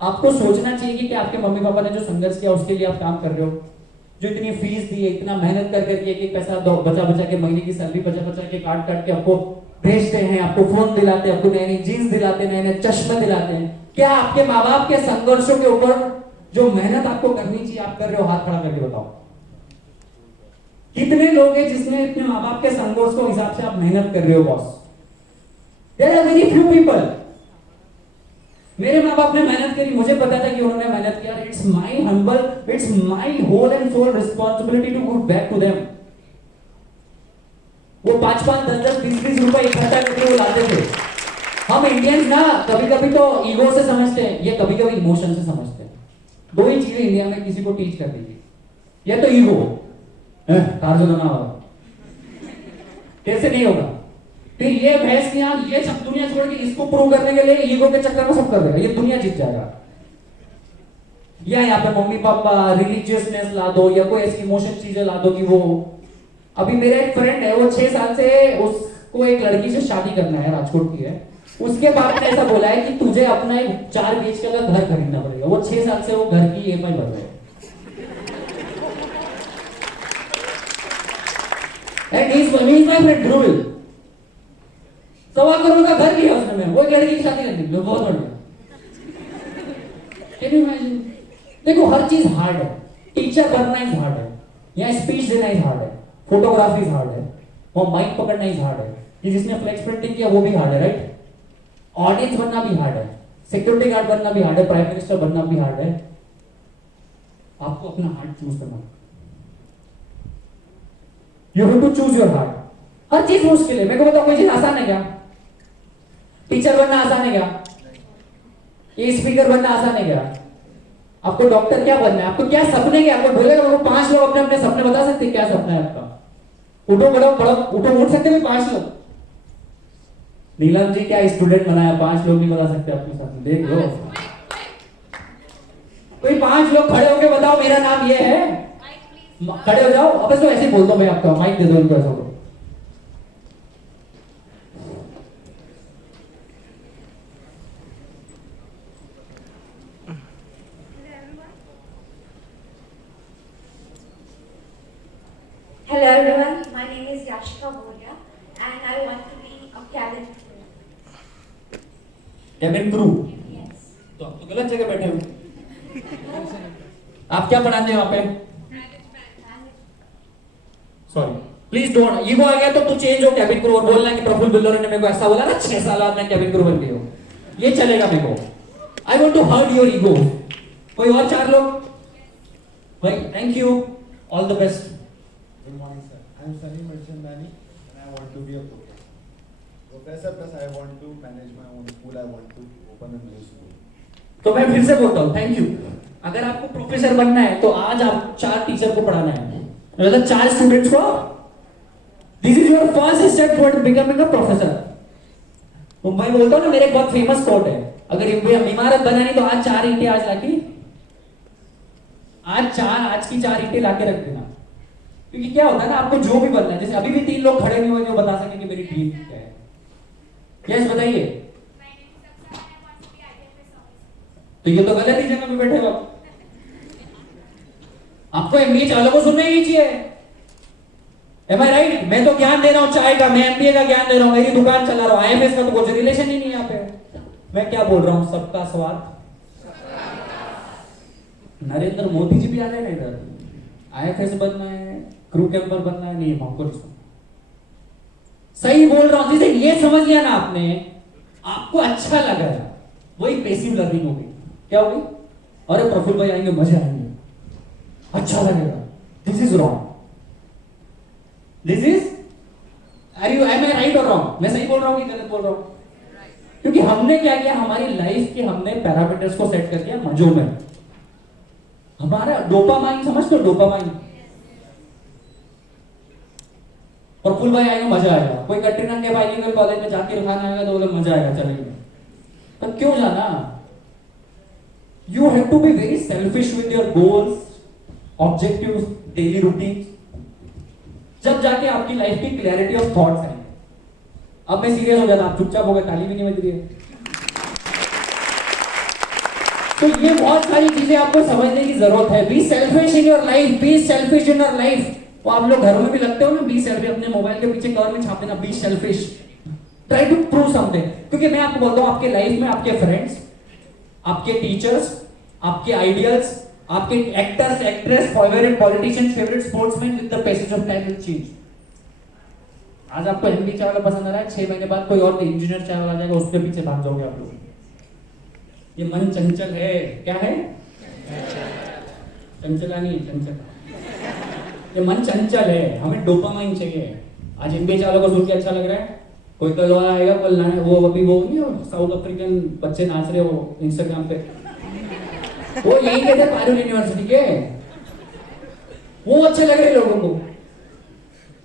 आपको सोचना चाहिए कि आपके मम्मी पापा ने जो संघर्ष किया उसके लिए आप काम कर रहे हो। जो इतनी फीस दी है, इतना मेहनत कर करके एक पैसा बचा बचा के, महीने की सैलरी बचा बचा के, काट काट के आपको भेजते हैं, आपको फोन दिलाते हैं, आपको नई नई जीन्स दिलाते हैं, नए नए चश्मे दिलाते हैं। क्या आपके माँ बाप के संघर्षों के ऊपर जो मेहनत आपको करनी चाहिए आप कर रहे हो? हाथ खड़ा करके बताओ। कितने लोग हैं जिसने अपने माँ बाप के संघर्ष को हिसाब से आप मेहनत कर रहे हो boss? There are very few people. मेरे माँ बाप ने मेहनत करी, मुझे पता था कि उन्होंने मेहनत किया। It's my humble, it's my whole and soul responsibility to give back to them. वो 5-5, 10-10, 20-20 रुपए इकट्ठा करके वो लाते थे। हम इंडियंस ना कभी कभी तो ईगो से समझते हैं, ये कभी कभी इमोशन से समझते हैं। दो ही चीजें इंडिया में किसी को टीच कर दीजिए, या तो ईगो, कार जो ना होगा कैसे नहीं होगा, फिर ये भैंस की आंख, ये सब दुनिया छोड़ के इसको प्रूव करने के लिए ईगो के चक्कर में सब कर देगा, ये दुनिया जीत जाएगा। या यहाँ पे मम्मी पापा रिलीजियसनेस ला दो, या कोई ऐसी इमोशन चीजें ला दो कि वो। अभी मेरा एक फ्रेंड है, वो 6 साल से उसको एक लड़की से शादी करना है, राजकोट की है। उसके बाप ने ऐसा बोला है कि तुझे अपना एक 4 BHK का घर खरीदना पड़ेगा। वो 6 साल से वो घर की EMI भर रहे हैं। And he is my friend Dhruv। 1.25 crore का घर लिया उसने, वो एक लड़की की शादी करनी है, बहुत बढ़िया। Can you imagine? देखो हर चीज हार्ड है। टीचर बनना इज हार्ड है, या स्पीच देना इज हार्ड है, फोटोग्राफी इज हार्ड है, वो माइक पकड़ना इज हार्ड है, कि जिसने फ्लेक्स प्रिंटिंग किया वो भी हार्ड है, राइट? ऑडियंस बनना भी हार्ड है, सिक्योरिटी गार्ड बनना भी हार्ड है, प्राइम मिनिस्टर बनना भी हार्ड है। आपको अपना हार्ट चूज करना, you have to choose your heart. हर चीज मुश्किल है। मेरे को बताओ कोई चीज आसान है क्या? टीचर बनना आसान है क्या? ये स्पीकर बनना आसान है क्या? आपको डॉक्टर क्या बनना है? आपको क्या सपने क्या? आपको बोलेगा वो 5 लोग अपने अपने सपने बता सकते हैं, क्या सपना है आपका? उठो बड़ो बड़ो उठो, उठ सकते हैं 5 लोग? नीलम जी क्या स्टूडेंट बनाया, 5 लोग नहीं बता सकते अपने सपने? देख लो, कोई 5 लोग खड़े होके बताओ मेरा नाम ये है, खड़े हो जाओ। अब तो ऐसे ही बोल दो, मैं आपका माइक दे दो इनको, ऐसा बोलो। Hello everyone, my name is Yashika Boria and I want to be a cabin crew. Cabin crew? Yes. तो आप तो गलत जगह बैठे हो। आप क्या पढ़ाते हैं वहां पे? सॉरी, प्लीज डोंट, ईगो आ गया तो तू चेंज हो कैबिन क्रू और बोलना कि प्रफुल्ल बिल्लोरे ने मेरे को ऐसा बोला ना 6 साल बाद मैं कैबिन क्रू बन गई हूं, ये चलेगा मेरे को। I want to hurt your ego. कोई और 4 लोग? भाई thank you, all the best. Good morning, sir. I am Sunny Merchandani and I want to be a professor. Professor plus I want to manage my own school. I want to open a new school. तो मैं फिर से बोलता हूँ thank you. अगर आपको professor बनना है तो आज आप 4 टीचर को पढ़ाना है, मतलब 4 स्टूडेंट्स को। This is your first step toward becoming a professor. मैं बोलता हूँ ना, मेरे एक बहुत फेमस कोट है, अगर इमारत बनानी तो आज 4 ईंटें आज लाके, आज की 4 ईंटें लाके रख देना। क्योंकि क्या होता है ना, आपको जो भी बनना है, जैसे अभी भी 3 लोग खड़े नहीं हुए जो बता सके कि मेरी ड्रीम क्या है। यस बताइए। तो ये तो गलत ही जगह पे बैठे हो आप। आपको एमबीए चालों को सुनना ही नहीं चाहिए। M I right? मैं तो ज्ञान दे रहा हूं चाय का, मैं एमबीए का ज्ञान दे रहा हूं, मेरी दुकान चला रहा हूं। आईएफएस का तो कुछ रिलेशन ही नहीं है यहाँ पे। मैं क्या बोल रहा हूं, सबका स्वाद। नरेंद्र मोदी जी भी आ रहे हैं इधर, आईएफएस बनना है, क्रू कैंपर बनना है, नहीं हमको सही बोल रहा हूं। जिसे ये समझ लिया ना आपने, आपको अच्छा लग रहा है, वही पैसिव लर्निंग होगी। क्या होगी? अरे प्रफुल्ल भाई आएंगे, मजे आएंगे, अच्छा लगेगा। This is wrong. This is, are you, am I right और रॉन्ग? मैं सही बोल रहा हूं कि गलत बोल रहा हूं? क्योंकि हमने क्या किया, हमारी लाइफ के हमने पैरामीटर्स को सेट कर दिया मजों में। हमारा डोपामाइन, समझते हो डोपामाइन? प्रफुल्ल भाई आएंगे, मजा आएगा। कोई कटरीना कैफ आएगी कॉलेज में, जाके खाना आएगा तो बोले मजा आएगा, चलेंगे। तो क्यों जाना? You have to be very selfish with your goals, objectives, daily routines. जब जाके आपकी लाइफ की क्लैरिटी ऑफ थॉट्स आएंगे। अब मैं सीरियस हो जाता, आप चुपचाप हो गए, ताली भी नहीं बज रही है। तो ये बहुत सारी चीजें आपको समझने की जरूरत है। Be selfish in your life, be selfish in your life. वो आप लोग घरों में भी लगते हो ना, बी सेल्फिश, अपने मोबाइल के पीछे कवर में छाप देना, be selfish, try to prove something. क्योंकि मैं आपको बोलता हूँ, आपके लाइफ में आपके फ्रेंड्स, आपके टीचर्स, आपके आइडियल्स, आपके actors, actress, favourite politician, favourite sportsman with the passage of time will change. आज आपको एमबीए चाय वाला पसंद आ रहा है, 6 महीने बाद कोई और इंजीनियर चाय वाला आ जाएगा, उसके पीछे भाग जाओगे आप लोग। ये मन चंचल है। क्या है? चंचला नहीं, चंचल। ये मन चंचल है, हमें डोपामाइन चाहिए। आज एमबीए चाय वालों को सुन के अच्छा लग रहा है, कोई कल वाला आएगा, कल वो अभी वो नहीं, साउथ अफ्रीकन बच्चे नाच रहे हो इंस्टाग्राम पे, वो यही कहते हैं पारुल यूनिवर्सिटी के, वो अच्छे लग रहे लोगों को।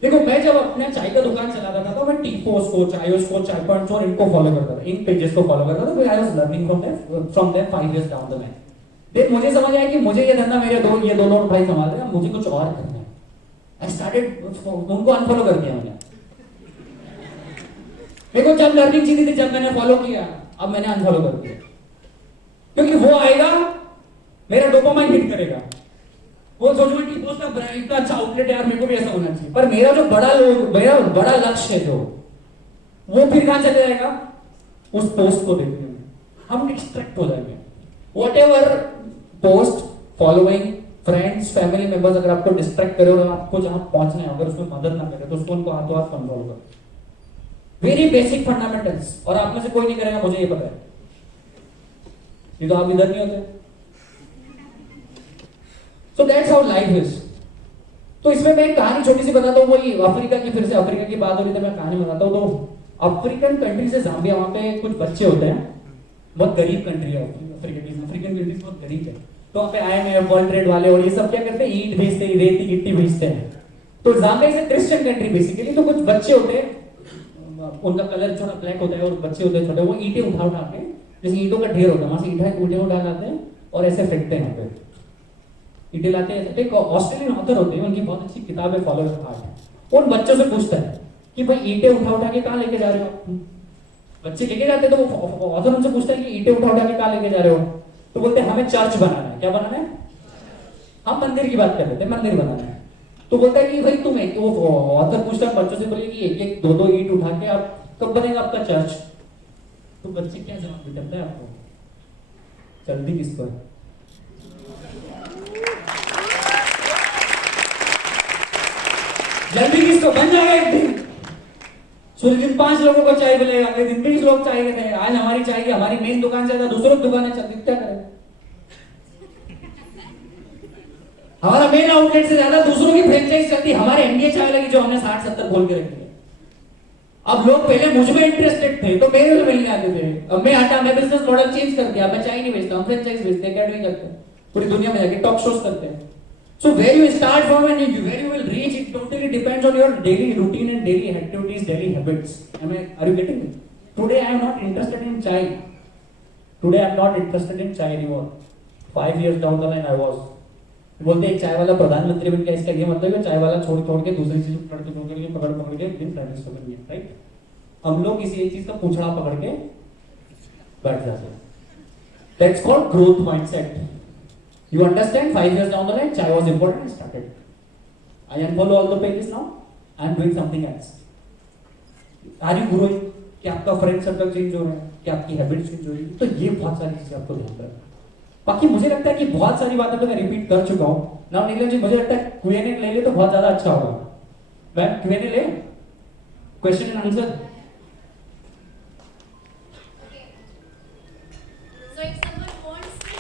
देखो, मैं जब अपने चाय का दुकान चलाता था तो मैं टी पोस्ट को, चायोस को, चाय पॉइंट्स और इनको फॉलो करता था, इन पेजेस को फॉलो करता था। I was learning from them 5 years down the line. Then मुझे समझ आया कि मुझे ये धंधा ये दो लोग भाई संभाल रहे हैं, मुझे कुछ और करना है। आई स्टार्टेड, उनको अनफॉलो कर दिया मैंने। देखो, जब लर्निंग चीज थी, जब मैंने फॉलो किया, अब मैंने अनफॉलो कर दिया। क्योंकि वो आएगा, मेरा डोपामाइन हिट करेगा, वो सोचूंगा कि उसका इतना अच्छा आउटलेट है यार, मेरे को भी ऐसा होना चाहिए। पर मेरा जो मेरा बड़ा लक्ष्य है जो, वो फिर कहां चले जाएगा? उस पोस्ट को देखने में हम डिस्ट्रैक्ट हो जाएंगे। Whatever post, following, friends, family members अगर आपको डिस्ट्रैक्ट करे और आपको जहां पहुंचना है अगर उसमें मदद ना करे, तो उसको उनको हाथों हाथ कंट्रोल करो। Very basic fundamentals. और आप में से कोई नहीं करेगा, मुझे ये पता है, ये तो आप इधर नहीं होते। So that's how life is. तो इसमें मैं एक कहानी छोटी सी बताता हूँ, वही अफ्रीका की, फिर से अफ्रीका की बात हो रही थी, मैं कहानी बताता हूँ। तो अफ्रीकन कंट्री से जाम्बिया, वहाँ पे कुछ बच्चे होते हैं, बहुत गरीब कंट्री है अफ्रीकन कंट्रीज बहुत गरीब है। तो वहाँ पे IMF, वर्ल्ड ट्रेड वाले और ये सब क्या करते हैं, ईंट भेजते हैं, रेती गिट्टी भेजते हैं। तो Zambia is Christian country basically. तो कुछ बच्चे होते हैं, उनका कलर थोड़ा ब्लैक होता है और बच्चे होते हैं छोटे, वो ईंटें उठा उठा के, जैसे ईंटों का ढेर होता है, वहां से ईंटें उठा लाते हैं और ऐसे फेंकते हैं। यहाँ पे ईंटें लाते हैं। एक ऑस्ट्रेलियन ऑथर होते हैं, उनकी बहुत अच्छी किताब है फॉलो द हार्ट। उन बच्चों से पूछता है कि भाई ईंटें उठा के कहाँ लेके जा रहे हो? बच्चे लेके जाते हैं, तो वो ऑथर उनसे पूछता है कि ईंटें उठा के कहाँ लेके जा रहे हो? तो बोलते हैं हमें चर्च बनाना है। क्या बनाना है? हम मंदिर की बात कर रहे थे, मंदिर बनाना है। तो बोलता है कि भाई तुम्हें, वो ऑथर पूछता है बच्चों से, बोले कि एक एक दो ईंट उठा के आप कब बनेगा आपका चर्च? तो बच्चे क्या जवाब देते हैं आपको? जल्दी किसको है? जल्दी किसको बन जाएगा एक दिन। सूर्य दिन 5 लोगों को चाय मिलेगा, अगले दिन 20 लोग चाय के थे। आज हमारी चाय की हमारी मेन दुकान से ज्यादा दूसरों की दुकानें चलती, क्या करें? हमारा मेन आउटलेट से ज्यादा दूसरों की फ्रेंचाइज चलती, हमारे एनडीए चाय लगी जो हमने 60-70 खोल के रखी है। अब लोग पहले मुझ में इंटरेस्टेड थे तो मेरे से मिलने आते थे, अब मैं हटा, मैं बिजनेस मॉडल चेंज कर दिया, मैं चाय नहीं बेचता हूँ, फ्रेंचाइज बेचते हैं, कैटरिंग करते हैं, पूरी दुनिया में जाके टॉक शोज करते हैं। So where you start from and where you will reach, it totally depends on your daily routine and daily activities, daily habits. Are you getting it? Today I am not interested in chai. Today I am not interested in chai anymore. 5 years down the line I was. बोलते एक चाय वाला प्रधानमंत्री बन गया, इसका ये मतलब है चाय वाला छोड़ के दूसरी चीज पकड़ के दिन प्राइम मिनिस्टर बन गया, राइट? हम लोग किसी एक चीज का पूछड़ा पकड़ के बैठ जाते हैं. That's called growth mindset. You understand? 5 years down the line, chai was important. I started. I unfollow all the pages now. I am doing something else. Are you growing? क्या आपका फ्रेंड सर्कल चेंज हो रहा है? क्या आपकी habits change हो रही है? तो ये बहुत सारी चीजें आपको ध्यान रखना है. बाकी मुझे लगता है कि बहुत सारी बातें तो मैं रिपीट कर चुका हूँ. नाउ नीलम जी, मुझे लगता है Q&A ले ले तो बहुत ज्यादा अच्छा होगा. मैम Q&A ले, question and answer. So if someone wants to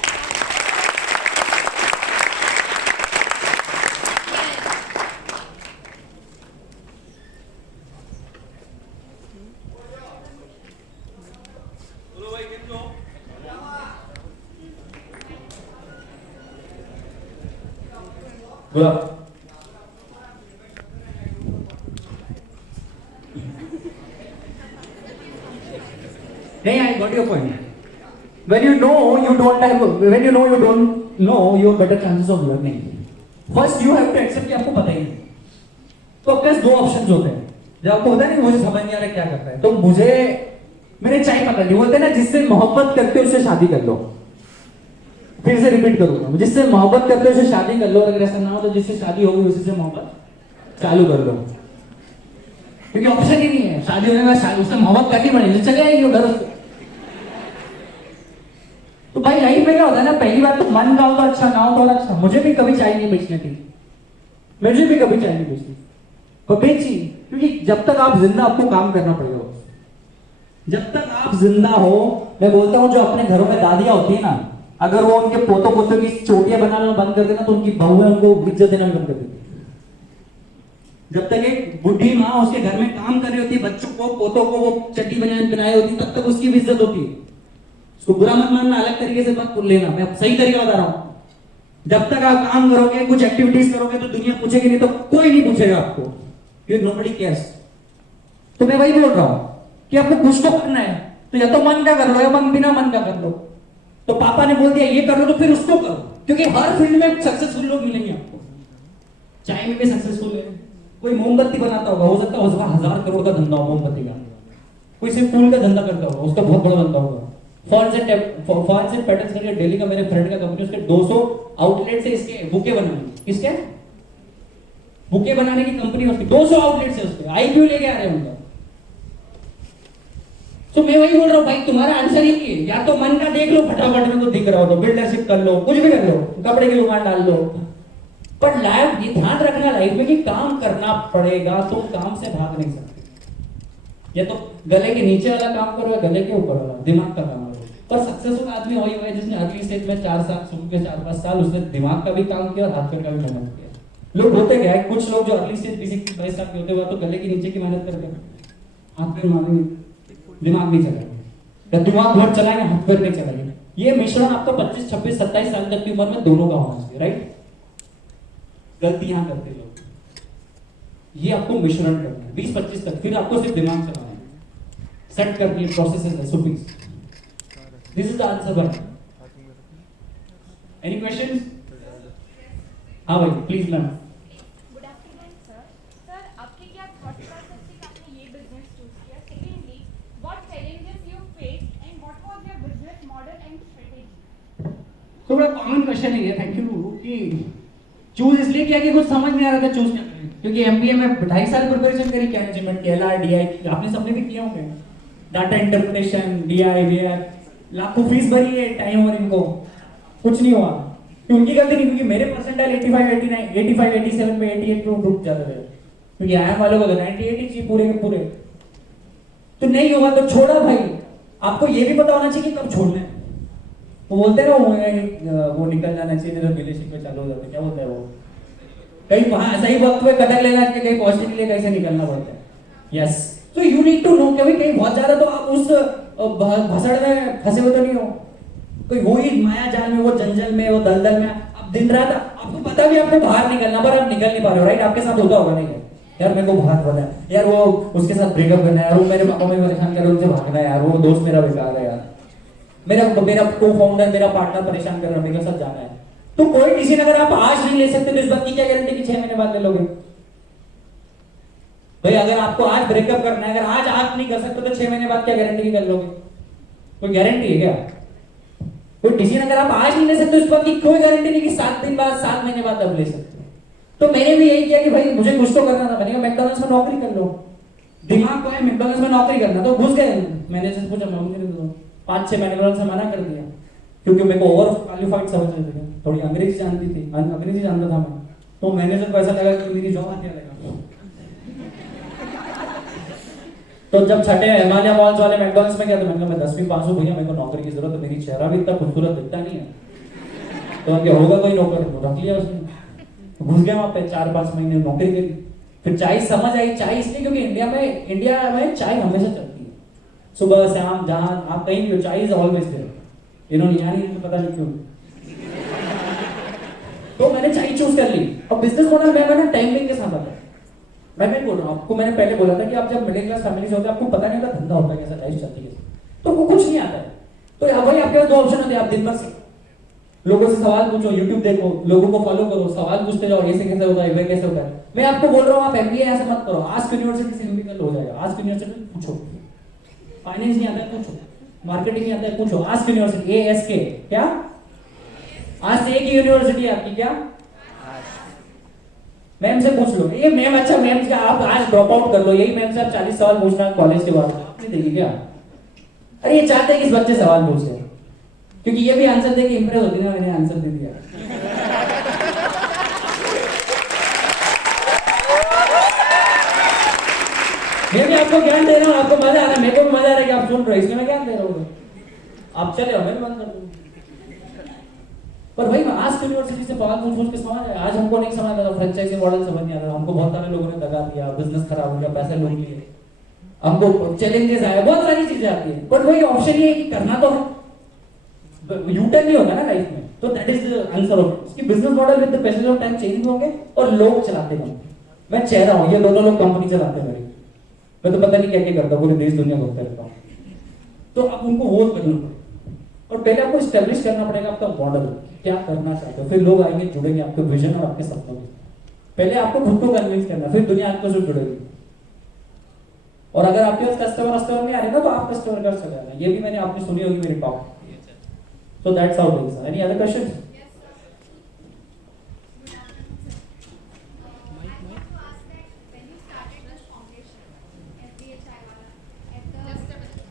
gulab Hey, I got your point. When you know you don't have, when you know you don't know, you have better chances of learning. First, you have to accept कि आपको पता ही नहीं. तो आपके पास 2 options होते हैं. जब आपको होता है ना मुझे समझ नहीं आ रहा क्या करता है, तो मैंने चाय पकड़ ली. बोलते हैं ना जिससे मोहब्बत करते हो उससे शादी कर लो. फिर से रिपीट करूंगा, जिससे मोहब्बत करते हो उससे शादी कर लो, और अगर ऐसा ना हो तो जिससे शादी होगी उसी से मोहब्बत चालू कर लो. क्योंकि ऑप्शन ही नहीं है. शादी होने के बाद उससे मोहब्बत करनी पड़ेगी, चले आएगी वो घर. तो भाई लाइफ में क्या होता है ना, पहली बात तो मन का हो तो अच्छा, ना हो तो अच्छा. मुझे भी कभी चाय नहीं बेचनी थी, मुझे भी कभी चाय नहीं बेचनी, पर बेची. क्योंकि जब तक आप जिंदा आपको काम करना पड़ेगा. जब तक आप जिंदा हो, मैं बोलता हूँ जो अपने घरों में दादियां होती है ना, अगर वो उनके पोतों पोतों की चोटियां बनाना बंद कर देना तो उनकी बहुएं उनको इज्जत देना बंद कर देती. जब तक एक बुढ़ी माँ उसके घर में काम कर रही होती है, बच्चों को पोतों को वो चड्डी बनाए होती, तब तक उसकी भी इज्जत होती है. उसको बुरा मत मानना, अलग तरीके से मत लेना, मैं सही तरीका बता रहा हूँ. जब तक आप काम करोगे, कुछ एक्टिविटीज करोगे तो दुनिया पूछेगी नहीं, तो कोई नहीं पूछेगा आपको. Nobody cares. तो मैं वही बोल रहा हूँ कि आपको कुछ तो करना है, तो या तो मन का कर लो या बिना मन का कर लो. तो पापा ने बोल दिया ये कर लो तो फिर उसको करो, क्योंकि हर फील्ड में सक्सेसफुल लोग मिलेंगे आपको. चाय में भी सक्सेसफुल है, कोई मोमबत्ती बनाता होगा, हो सकता है उसका 1000 करोड़ का धंधा हो मोमबत्ती का. कोई सिर्फ फूल का धंधा करता होगा, उसका बहुत बड़ा धंधा होगा. फॉरेन से पैटर्न्स करके दिल्ली का मेरे फ्रेंड का कंपनी, उसके 200 आउटलेट से इसके बुके बनाने, किसके बुके बनाने की कंपनी, उसकी 200 आउटलेट से उसके आईपीओ लेके आ रहे हैं उनका. तो मैं वही बोल रहा हूँ भाई, तुम्हारा आंसर ही है, या तो मन का देख लो, फटाफट में को दिख रहा हो तो बिल्डरशिप कर लो, कुछ भी कर लो, कपड़े की दुकान डाल लो. पर लाइफ ये ध्यान रखना लाइफ में कि काम करना पड़ेगा, तो काम से भाग नहीं सकते. या तो गले के नीचे वाला काम करो या गले के ऊपर वाला, दिमाग का काम करो. पर सक्सेसफुल आदमी वही हुआ है जिसने अर्ली स्टेज में 4 साल, शुरू के 4-5 साल उसने दिमाग का भी काम किया और हाथ पैर का भी मेहनत किया. लोग होते क्या है, कुछ लोग जो अर्ली स्टेज 20-22 साल के होते हुए तो गले के नीचे की मेहनत करते हैं, हाथ पैर मारेंगे, दिमाग नहीं चलाएंगे, या दिमाग बहुत चलाएंगे, हाथ पैर नहीं चलाएंगे. ये मिश्रण आपको 25, 26, 27 साल तक की उम्र में दोनों का होना चाहिए, राइट? गलती यहां करते लोग, ये आपको मिश्रण करना है 20-25 तक, फिर आपको सिर्फ दिमाग चलाना है, सेट करनी है प्रोसेसेस है, SOPs. This is the answer भाई. Any questions? हाँ भाई please ma'am. Good afternoon sir. Sir आपके क्या थॉट प्रोसेस से आपने ये बिजनेस चूज किया? Secondly, what challenges you faced and what was your business model and strategy? तो बड़ा कॉमन क्वेश्चन है ये, थैंक यू. कि चूज इसलिए किया कि कुछ समझ नहीं आ रहा था चूज क्या करें, क्योंकि एमबीए में 2.5 साल प्रिपरेशन करी, क्या मैनेजमेंट, एलआर, डीआई, आपने सबने भी किया होंगे, डाटा इंटरप्रिटेशन, डीआई, वीआर, लाखों फीस भरी है, टाइम और इनको कुछ नहीं हुआ. कि उनकी गलती नहीं, क्योंकि मेरे परसेंटाइल 85, 89, 85, 87 में 88 पे रुक जाते थे, क्योंकि आया वालों को तो 98 ही चाहिए पूरे के पूरे। तो नहीं हुआ तो छोड़ा भाई। आपको ये भी पता होना चाहिए कि कब छोड़ना है। वो बोलते हैं ना वो निकल जाना चाहिए, नहीं तो रिलेशनशिप में चालू हो जाते, क्या बोलते हैं वो, कहीं वहां सही वक्त पे कदम लेना चाहिए, कहीं पहुंचने के लिए कैसे निकलना पड़ता है। यस, तो यू नीड टू नो कि भाई कहीं बहुत ज्यादा तो आप उस भसड़ में फंसे हुए तो नहीं हो, कोई वही माया जाल में, वो जंजल में, वो दलदल में आप दिन रात, आपको पता भी आपको बाहर निकलना, पर आप निकल नहीं पा रहे हो, राइट? आपके साथ होता होगा नहीं है यार, मेरे को बहुत पता है यार, वो उसके साथ ब्रेकअप करना है यार, वो मेरे पापा में परेशान कर रहे, उनसे भागना है यार, वो दोस्त मेरा बेकार है यार, मेरा को फाउंडर, मेरा पार्टनर परेशान कर रहा है, मेरे साथ जाना है। तो कोई डिसीजन अगर आप आज नहीं ले सकते तो इस बात की क्या गारंटी कि 6 महीने बाद ले लोगे? भाई अगर आपको आज ब्रेकअप करना है, अगर आज आप नहीं कर सकते तो 6 महीने बाद क्या गारंटी कि कर लोगे? कोई गारंटी है क्या? कोई डिसीजन अगर आप आज नहीं ले सकते, उस बात की कोई गारंटी नहीं कि 7 दिन बाद, 7 महीने बाद आप ले सकते हो। तो मैंने भी यही किया कि भाई मुझे कुछ तो करना था, मैंने कहा मैकडॉनल्ड्स में नौकरी कर लो, दिमाग को है मैकडॉनल्ड्स में नौकरी करना, तो घुस गए। मैनेजर से पूछा, मैं 5-6 मैकडॉनल्ड्स से मना कर दिया, क्योंकि मेरे को ओवर क्वालिफाइड समझ रहे थे, थोड़ी अंग्रेजी जानती थी, अंग्रेजी जानता था मैं, तो मैनेजर को ऐसा लगा कि मेरी जॉब आने लगा। तो जब छठे हिमालय मॉल्स वाले मैकडॉनल्ड्स में गया तो मैंने कहा मैं 10वीं पास हूँ भैया, मेरे को नौकरी की जरूरत है, मेरी चेहरा भी इतना खूबसूरत दिखता नहीं है, तो क्या होगा कोई नौकर, रख लिया उसने। घुस गया वहां पे, 4-5 महीने नौकरी करी, फिर चाय समझ आई। चाय इसलिए क्योंकि इंडिया में चाय हमेशा चलती है, सुबह शाम जहां आप कहीं भी हो, चाय इज ऑलवेज देयर। इन्होंने यहाँ नहीं, पता नहीं क्यों। तो मैंने चाय चूज कर ली। और बिजनेस मॉडल मैंने टाइमिंग के साथ आता है। मैं बोल रहा हूँ आपको, मैंने पहले बोला था कि आप जब मिडिल क्लास फैमिली से होते हैं, आपको पता नहीं होता धंधा होता है कैसा, लाइफ चलती है, तो वो कुछ नहीं आता है। तो वही आपके पास 2 ऑप्शन होते हैं, आप दिन भर से लोगों से सवाल पूछो, यूट्यूब देखो, लोगों को फॉलो करो, सवाल पूछते जाओ, ऐसे कैसे होता है, वे कैसे होता है। मैं आपको बोल रहा हूँ आप एमबीए ऐसे मत करो, आस्क यूनिवर्सिटी से एमबीए हो जाएगा। आस्क यूनिवर्सिटी पूछो, फाइनेंस नहीं आता है पूछो, मार्केटिंग नहीं आता है पूछो, आस्क यूनिवर्सिटी, ASK क्या, आज से एक ही यूनिवर्सिटी है आपकी, क्या मैम से पूछ लो, ये मैम, अच्छा मैम का आप आज ड्रॉप आउट कर लो, यही मैम से आप 40 सवाल पूछना कॉलेज के बाद, आप नहीं देगी क्या? अरे ये चाहते हैं कि इस बच्चे सवाल पूछे, क्योंकि ये भी आंसर देके इंप्रेस होती है, मैंने आंसर दे दिया। मैं भी आपको ज्ञान दे रहा हूँ, आपको मजा आ रहा है, मेरे को भी मजा आ रहा है कि आप सुन रहे हो, इसमें मैं ज्ञान दे रहा हूँ। आप चले हो, मैं भी बंद कर दूँ। पर भाई आज यूनिवर्सिटी से सवाल पूछ के समझ आया। आज हमको नहीं समझ आता, फ्रेंचाइजी मॉडल समझ नहीं आता, हमको बहुत सारे लोगों ने दगा दिया, बिजनेस खराब हो गया, पैसे लूट लिए, हमको चैलेंजेस आए, बहुत सारी चीजें आती है। बट वही ऑप्शन ये है कि करना तो है, यूटर्न नहीं होगा ना लाइफ में, तो that is the answer of इसकी। Business model with the passage of time change होंगे और लोग चलाते होंगे। मैं चेहरा हूं, ये दोनों लोग कंपनी चलाते हैं मेरी, मैं तो पता नहीं क्या क्या करता, पूरे देश दुनिया घूमता रहता हूँ। तो अब उनको वो करना पड़ेगा, और पहले आपको स्टैब्लिश करना पड़ेगा आपका मॉडल, क्या करना चाहते हो, फिर लोग आएंगे, जुड़ेंगे आपके विजन और आपके सपनों में। पहले आपको खुद को कन्विंस करना, फिर दुनिया आपको से जुड़ेगी। और अगर आपके पास कस्टमर नहीं आ रहे ना, तो आप कस्टमर कर सकते हैं। ये भी मैंने आपने सुनी होगी मेरी talk. So that's how it is. Any other questions? Yes, sir. Good afternoon, sir. I want to ask that when you started this foundation, FBA Chaiwala, at the... Just a minute.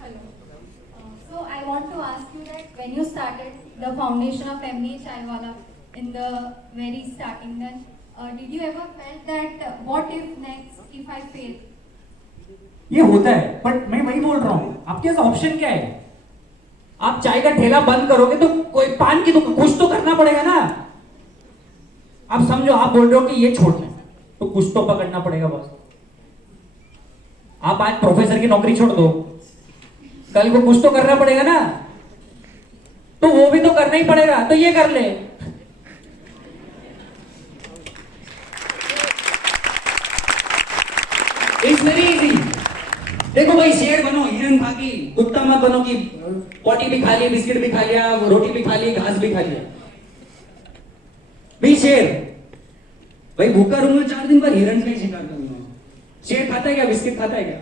Hello. So I want to ask you that when you started the foundation of MBA Chaiwala in the very starting, then did you ever felt that what if next if I fail? ये होता है, but मैं वही बोल रहा हूँ, आपके पास option क्या है? आप चाय का ठेला बंद करोगे तो कोई पान की दुकान, कुछ तो करना पड़ेगा ना। आप समझो, आप बोल रहे हो कि ये छोड़ना है, तो कुछ तो पकड़ना पड़ेगा बस। आप आज प्रोफेसर की नौकरी छोड़ दो, कल को कुछ तो करना पड़ेगा ना, तो वो भी तो करना ही पड़ेगा, तो ये कर ले। It's very easy. देखो भाई, शेर बनो, हिरन खा के, कुत्ता मत बनो कि पोटी भी खा लिया, बिस्किट भी खा लिया, रोटी भी खा ली, घास भी खा लिया। भाई शेर, भाई भूखा रहूंगा 4 दिन पर हिरन का ही शिकार करूंगा। शेर खाता है क्या? बिस्किट खाता है क्या?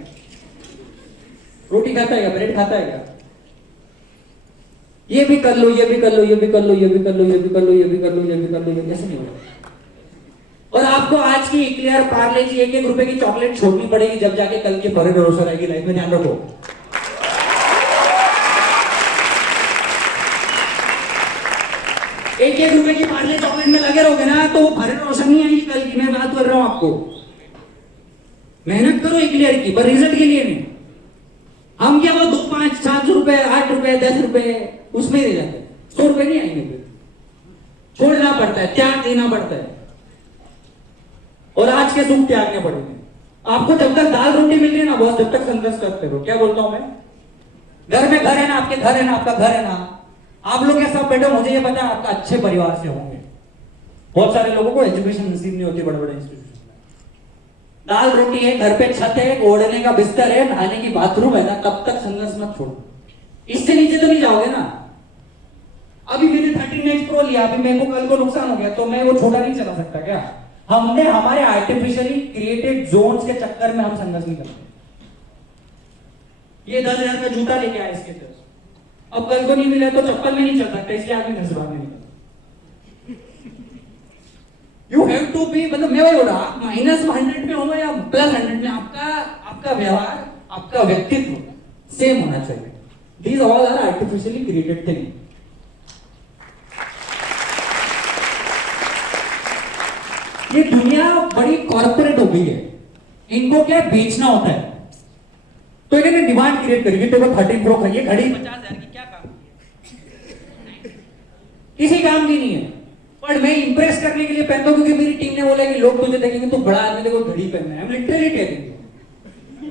रोटी खाता है क्या? ब्रेड खाता है क्या? ये भी कर लो, ये भी कर लो, ये भी कर लो, ये भी कर लो, ये भी कर लो, ये भी कर लो, ये भी कर लो, ये कैसे नहीं होगा? और आपको आज की इक्लेयर, पार्ले जी 1-1 रुपए की चॉकलेट छोड़नी पड़ेगी, जब जाके कल की फर्क भरोसा रहेगी लाइफ में, ध्यान रखो। एक एक रुपए की पार्ले चॉकलेट में लगे रहोगे ना तो वो भरे रोशन नहीं आएगी कल की। मैं बात कर रहा हूं आपको, मेहनत करो एक ईयर की, पर रिजल्ट के लिए नहीं। हम क्या वो 2, 5, 7 रुपए, 8 रुपए, 10 रुपए उसमें ही रह जाते हैं, 100 रुपए नहीं आएंगे। फिर छोड़ना पड़ता है, त्याग देना पड़ता है, और आज के सुख त्यागने पड़ेंगे आपको। जब तक दाल रोटी मिल रही है ना बॉस, जब तक संघर्ष करते रहो। क्या बोलता हूं मैं, घर में घर है ना, आपके घर है ना, आपका घर है ना, आप लोग ये सब बैठो, मुझे ये पता है आपका अच्छे परिवार से होंगे। बहुत सारे लोगों को एजुकेशन नसीब नहीं होती बड़े बड़े इंस्टीट्यूशन में। दाल रोटी है, घर पे छत है, ओढ़ने का बिस्तर है, नहाने की बाथरूम है ना, तब तक संघर्ष मत छोड़ो। इससे नीचे तो नहीं जाओगे ना। अभी मैंने 13 Max Pro लिया, अभी मेरे को कल को नुकसान हो गया तो मैं वो छोटा नहीं चला सकता क्या? हमने हमारे आर्टिफिशियली क्रिएटेड जोन्स के चक्कर में हम संघर्ष नहीं करते। ये 10,000 का जूता लेके आया इसके तरफ, अब कल को नहीं मिला तो चप्पल में नहीं चल सकता, इसलिए आदमी घर से बाहर नहीं निकलता। यू हैव टू बी, मतलब मैं वही बोल रहा हूं, -100 में हो या +100 में, आपका व्यवहार, आपका व्यक्तित्व सेम होना चाहिए। These all are artificially created thing. ये दुनिया बड़ी कॉर्पोरेट हो गई है, इनको क्या बेचना होता है, तो इन्होंने डिमांड क्रिएट करी। तेरे को 13 Pro ये घड़ी 50,000 की, क्या काम की है? किसी काम की नहीं है, पर मैं इंप्रेस करने के लिए पहनता हूं क्योंकि मेरी टीम ने बोला कि लोग तुझे देखेंगे तो बड़ा आदमी देखो घड़ी पहनना है। हम लिटरली टेलिंग यू,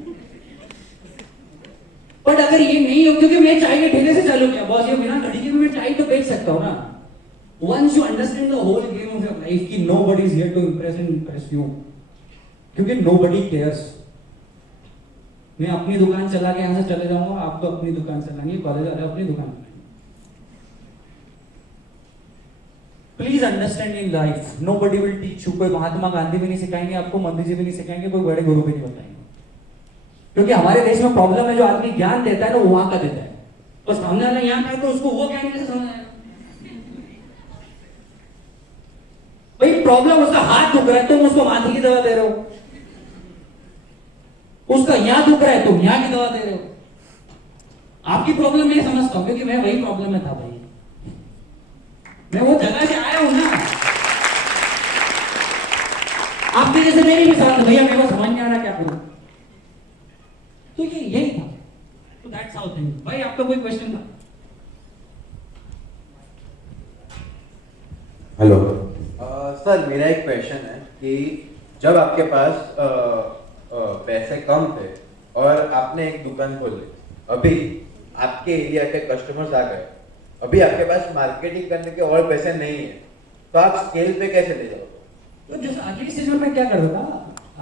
बट अगर ये नहीं हो, क्योंकि मैं चाय के ठेले से चालू किया बॉस, ये बिना घड़ी के भी मैं चाय तो बेच सकता हूं ना। Once you understand the whole game of your life कि nobody is here to impress you, क्योंकि nobody cares। मैं अपनी दुकान चला के यहाँ से चले जाऊंगा, आप तो अपनी दुकान चलाएंगे, कॉलेज आ रहे अपनी दुकान। Please understand in life nobody will teach you. कोई महात्मा गांधी भी नहीं सिखाएंगे आपको, मोदी जी भी नहीं सिखाएंगे, कोई बड़े गुरु भी नहीं बताएंगे। क्योंकि हमारे देश में प्रॉब्लम है, जो आदमी ज्ञान देता है ना वो वहां का देता है, और सामने वाला यहाँ का है तो उसको वो ज्ञान कैसे समझ आएगा? भाई प्रॉब्लम उसका हाथ दुख रहा है, तुम उसको माथे की दवा दे रहे हो, उसका यहां दुख रहा है तुम यहां की दवा दे रहे हो। आपकी प्रॉब्लम मैं समझता हूं, क्योंकि मैं वही प्रॉब्लम में था भाई, मैं वो जगह से आया हूं ना। आपके जैसे मेरी भी समझ, भैया मेरे को समझ नहीं आ रहा क्या करूं, तो ये यही था। तो दैट्स हाउ थिंग। भाई आपका कोई क्वेश्चन था? हेलो सर, मेरा एक क्वेश्चन है कि जब आपके पास पैसे कम थे और आपने एक दुकान खोली, अभी आपके एरिया के कस्टमर्स आ गए, अभी आपके पास मार्केटिंग करने के और पैसे नहीं है, तो आप स्केल पे कैसे ले जाओगे? तो जैसे अगली स्टेज में मैं क्या करता था,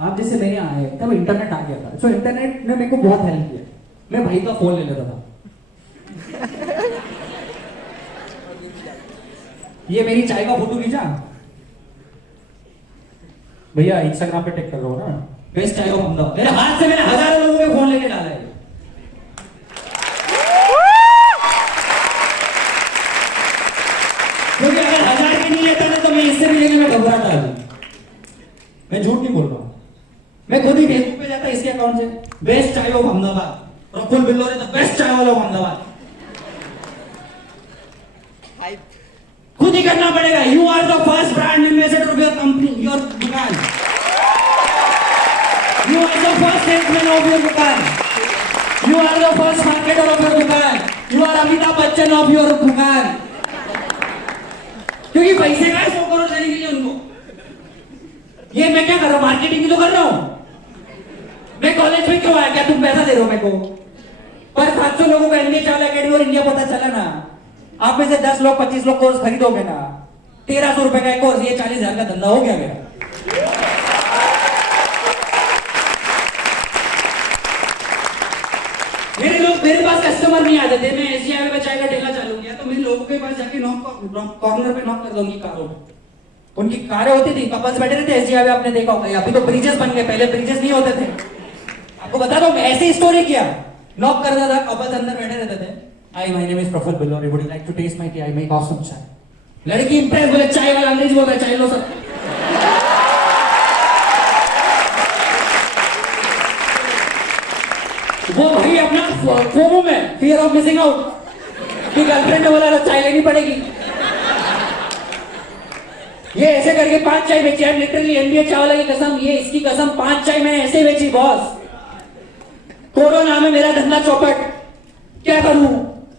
आप जैसे मेरे यहाँ आए तब इंटरनेट आ गया था, तो इंटरनेट ने मेरे को बहुत हेल्प किया। मैं भाई का फोन ले लेता था, ये मेरी चाय का फोटो खींचा, भैया इंस्टाग्राम पे टेक कर रहा हूँ ना, बेस्ट चाय ऑफ अहमदाबाद, मेरे हाथ से मैंने हजारों लोगों के फोन लेके डाला है। क्योंकि अगर 1000 की नहीं लेता ना तो मैं इससे भी लेके मैं घबराता हूँ। मैं झूठ नहीं बोल रहा हूँ, मैं खुद ही फेसबुक पे जाता इसके अकाउंट से, best chai of Ahmedabad, Prafull Billore the best chai of Ahmedabad, खुद ही करना पड़ेगा। You are the first brand ambassador of your company, your dukan. You are the first salesman of your dukan, you are the first marketer of your dukan, you are Amitabh Bachchan of your dukan. क्योंकि पैसे का 100 करोड़ देने के लिए उनको, ये मैं क्या कर रहा हूं, मार्केटिंग तो कर रहा हूं। मैं कॉलेज में क्यों आया, क्या तुम पैसा दे रहे हो मेरे को? पर 700 लोगों को एमबीए चावला अकेडमी और इंडिया पता चला ना, आप में से 10 लोग 25 लोग कोर्स खरीदोगे ना, 1300 रुपए का एक कोर्स, ये 40,000 का धंधा हो गया मेरा। मेरे पास कस्टमर नहीं आते थे, मैं एसजीआई में चाय का ठेला चालू किया तो मेरे लोगों के पास जाके कॉर्नर पे नॉक करता, उनकी कारों में, उनकी कारें होती थी, कपल्स बैठे रहते एसजीआई में, आपने देखा होगा। अभी तो ब्रिजेस बन गए, पहले ब्रिजेस नहीं होते थे। आपको बता दो, मैं ऐसी स्टोरी किया, नॉक करता था, कपल्स अंदर बैठे रहते थे। Hi my name is Prafull Billore, would you like to taste my tea? I make awesome chai. लड़की इंप्रेस, बोले चाय वाला अंग्रेजी बोल रहा है, चाय लो सर। वो भाई अपना फोमो में, फियर ऑफ मिसिंग आउट, कि गर्लफ्रेंड ने बोला चाय लेनी पड़ेगी, ये ऐसे करके 5 चाय बेची है लिटरली, एमबीए चावला की कसम, ये इसकी कसम 5 चाय मैंने ऐसे बेची बॉस। कोरोना में मेरा धंधा चौपट, क्या करूं?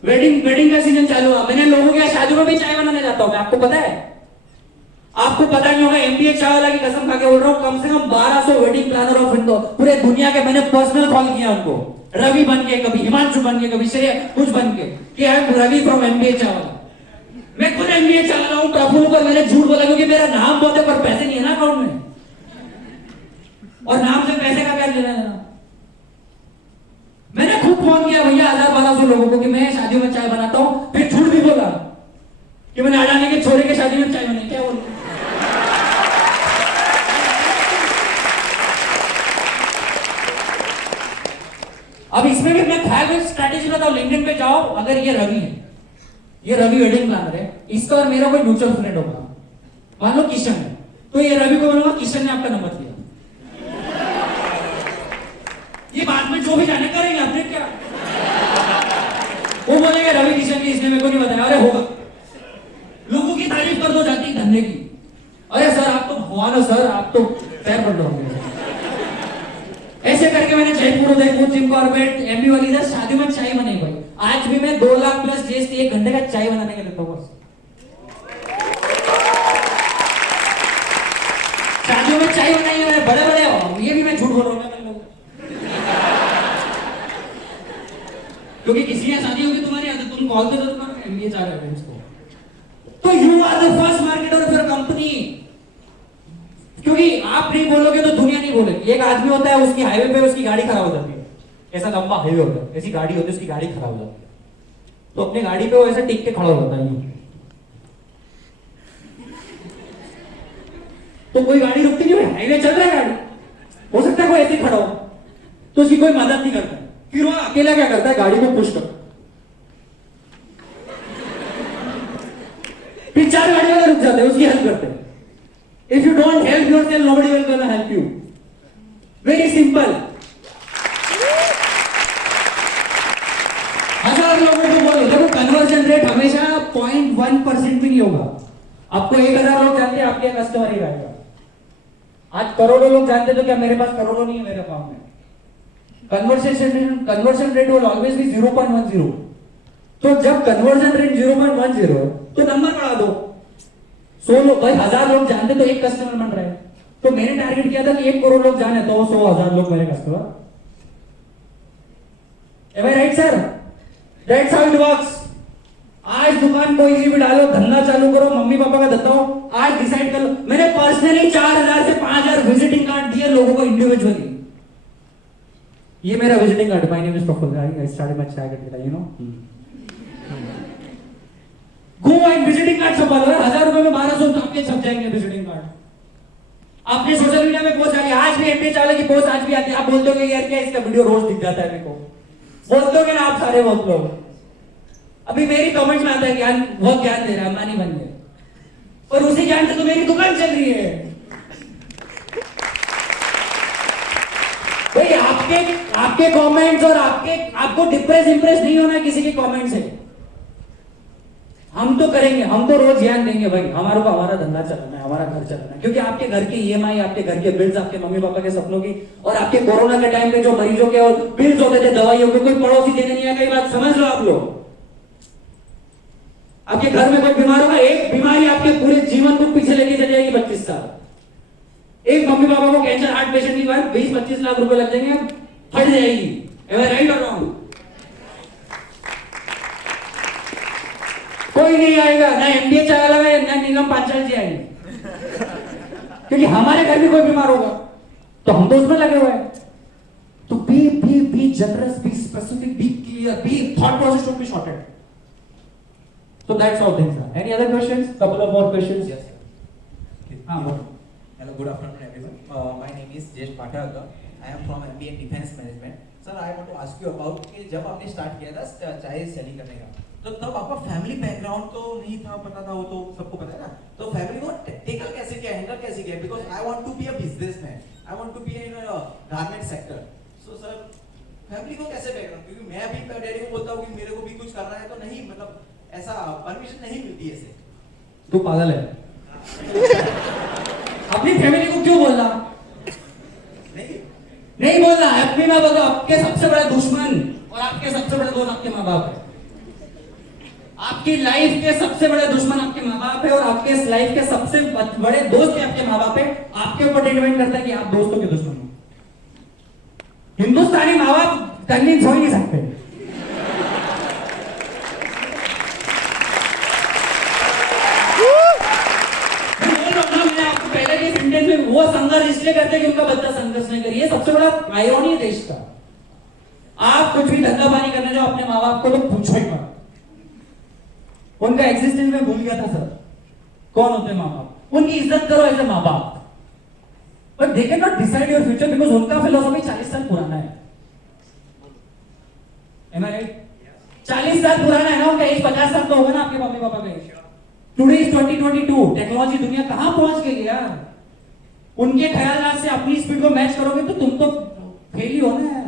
वेडिंग का सीजन चालू हुआ, मैंने लोगों के शादियों में भी चाय बनाने जाता हूं मैं, आपको पता है? आपको पता नहीं होगा, एमबीए चावला की कसम खा के बोल रहा हूं, कम से कम 1200 वेडिंग प्लानर ऑफ इंडो पूरे दुनिया के मैंने पर्सनल कॉल किया उनको, रवि बन के, कभी हिमांशु बन के, कभी श्रेय कुछ बन के, कि I am Ravi from MBA Chawla. मैं खुद एमबीए चावला हूं, प्रफुल्ल पर मैंने झूठ बोला क्योंकि मेरा नाम बहुत है पर पैसे नहीं है ना अकाउंट में, और नाम से पैसे का क्या लेना देना। मैंने खुद फोन किया भैया 1000-1200 लोगों को कि मैं शादियों में चाय बनाता हूं, फिर झूठ भी बोला कि मैंने अडानी के छोरे के शादी में चाय बनाई, क्या बोलूं? अब इसमें भी मैं ख्याल में स्ट्रैटेजी बताऊं, लिंक्डइन पे जाओ, अगर ये रवि है, ये रवि वेडिंग प्लानर है, इसका और मेरा कोई म्यूचुअल फ्रेंड होगा, मान लो किशन है, तो ये रवि को बोलूंगा किशन ने आपका नंबर दिया, ये बाद में जो भी जाने करेंगे अपने क्या, वो बोलेंगे रवि किशन की इसने मेरे को नहीं बताया, अरे होगा, लोगों की तारीफ कर दो जाती धंधे की, अरे सर आप तो भगवान हो सर, आप तो पैर पड़ रहे होंगे। ऐसे करके मैंने Jaipur, Udaipur, Jim Corbett, MB वाली इधर शादी में चाय बनाई भाई, आज भी मैं 2 लाख प्लस जीएसटी 1 घंटे का चाय बनाने के लेता हूँ बस। शादियों में चाय बनाई है, बड़े बड़े हो, ये भी मैं झूठ बोल रहा हूँ क्योंकि किसी की शादी होगी तुम्हारी, आदत तुम कॉल तो जरूर करो एमबीए चाह रहे हो इसको, तो you are the first marketer of your company, क्योंकि आप नहीं बोलोगे तो दुनिया नहीं बोलेगी। एक आदमी होता है, उसकी हाईवे पे उसकी गाड़ी खराब हो जाती है, ऐसा लंबा हाईवे होता है, ऐसी गाड़ी होती है, उसकी गाड़ी खराब हो जाती है, तो अपनी गाड़ी पे वो ऐसे टिक के खड़ा हो जाता है, तो कोई गाड़ी रुकती नहीं है, हाईवे चल रहा है गाड़ी, हो सकता है कोई ऐसे खड़ा हो, तो उसकी कोई मदद नहीं करता, फिर वो अकेला क्या करता है, गाड़ी को पुश करता, फिर 4 गाड़ी वाले रुक जाते हैं, उसकी हेल्प करते हैं। If you don't help yourself, nobody will gonna help you. Very simple. 1000 लोगों को बोलो, देखो कन्वर्जन रेट हमेशा 0.1% भी नहीं होगा। आपको 1000 लोग जानते हैं, आपके कस्टमर ही रहेगा। आज करोड़ों लोग जानते तो क्या मेरे पास करोड़ों नहीं है मेरे अकाउंट में। Conversion rate will always be 0.10. तो जब कन्वर्जन रेट 0.10 तो नंबर बढ़ा दो, 100 लोग भाई, 1000 लोग जानते तो 1 कस्टमर बन रहे हैं, तो मैंने टारगेट किया था कि 1 करोड़ लोग जाने, तो 100,000 लोग मेरे customer. Am I right sir? That's how it works. आज दुकान कोई सी भी डालो, धंधा चालू करो, मम्मी पापा का धंधा हो, आज डिसाइड कर लो। मैंने पर्सनली 4000 से 5000 विजिटिंग कार्ड दिए लोगों को इंडिविजुअली। ये मेरा visiting card, my name is Prafull, I started my chai, you know. Go and visiting card छपा लो, 1000 रुपए में 1200 आपके छप जाएंगे विजिटिंग कार्ड। आपने सोशल मीडिया में पोस्ट आ गई, आज भी एमबीए चावला की पोस्ट आज भी आती है, आप बोलते हो यार क्या इसका वीडियो रोज दिख जाता है मेरे को, बोलते हो ना आप सारे बहुत लोग। अभी मेरी कमेंट्स में आता है ज्ञान, बहुत ज्ञान दे रहा है, अंबानी बन गए, और उसी ज्ञान से तो मेरी दुकान चल रही है भाई। आपके कमेंट्स और आपको डिप्रेस इंप्रेस नहीं होना किसी के कमेंट से। हम तो करेंगे, हम तो रोज ज्ञान देंगे भाई, हमारा धंधा चलाना है, हमारा घर चलाना है, क्योंकि आपके घर की ईएमआई, आपके घर के बिल्स, आपके मम्मी पापा के सपनों की, और आपके कोरोना के टाइम पे जो मरीजों के और बिल्स होते थे दवाइयों के, कोई पड़ोसी देने नहीं आएगा। ये बात समझ लो आप लोग। आपके घर में कोई बीमार होगा, एक बीमारी आपके पूरे जीवन को पीछे लेके चली जाएगी 25 साल। एक मम्मी पापा को कैंसर हार्ट पेशेंट की बात 20-25 लाख रुपए लग जाएंगे, फट जाएगी। Am I right or wrong? कोई नहीं आएगा, ना एमबीए चावला में, ना निगम पांचाल जी आएंगे, क्योंकि हमारे घर में कोई बीमार होगा तो हम तो उसमें लगे हुए हैं। तो be generous, be specific, be clear, be thought process should be sorted. So that's all things are. Any other questions? Couple of more questions. Yes, sir. Hello, good afternoon, everyone. My name is Jesh Pathak. I am from MBA Defense Management. Sir, I want to ask you about कि जब आपने start किया था चाय selling करने का, तो तब आपका फैमिली बैकग्राउंड तो नहीं था, पता था, वो तो सबको पता है ना, तो फैमिली को टेकल कैसे किया, हैंडल कैसे किया? Because I want to be a businessman, I want to be in garment sector. So sir family को कैसे बैकग्राउंड, क्योंकि मैं अभी डैडी को बोलता हूँ कि मेरे को भी कुछ करना है तो नहीं, मतलब ऐसा परमिशन नहीं मिलती ऐसे। तू पागल है। अपनी फैमिली को क्यों बोलना? नहीं बोलना। अपनी माँ बाप, आपके सबसे बड़ा दुश्मन और आपके सबसे बड़े दोस्त आपके माँ बाप है। आपकी लाइफ के सबसे बड़े दुश्मन आपके माँ बाप है और आपके लाइफ के सबसे बड़े दोस्त भी आपके माँ बाप है। आपके ऊपर डिपेंड करता है कि आप दोस्तों के दुश्मन हो। हिंदुस्तानी माँ बाप कन्विंस हो ही नहीं सकते। मैंने आपको पहले के सेंटेंस में वो संघर्ष इसलिए करते हैं कि उनका बच्चा संघर्ष नहीं करे। ये सबसे बड़ा आयरनी है देश का। आप कुछ भी धंधा पानी करने जाओ अपने माँ बाप को तो पूछो ही मत। उनका एग्जिस्टेंस में भूल गया था सर। कौन होते माँ बाप? उनकी इज्जत करो एज ए माँ बाप। But they can not decide your future because उनका फिलोसॉफी 40 साल पुराना है। Am I right? 40 साल पुराना है ना। उनका एज 50 साल तो होगा ना आपके मम्मी पापा का एज। Today is 2022। टेक्नोलॉजी दुनिया कहां पहुंच गई यार। उनके ख्याल से अपनी स्पीड को मैच करोगे तो तुम तो फेल ही होना है।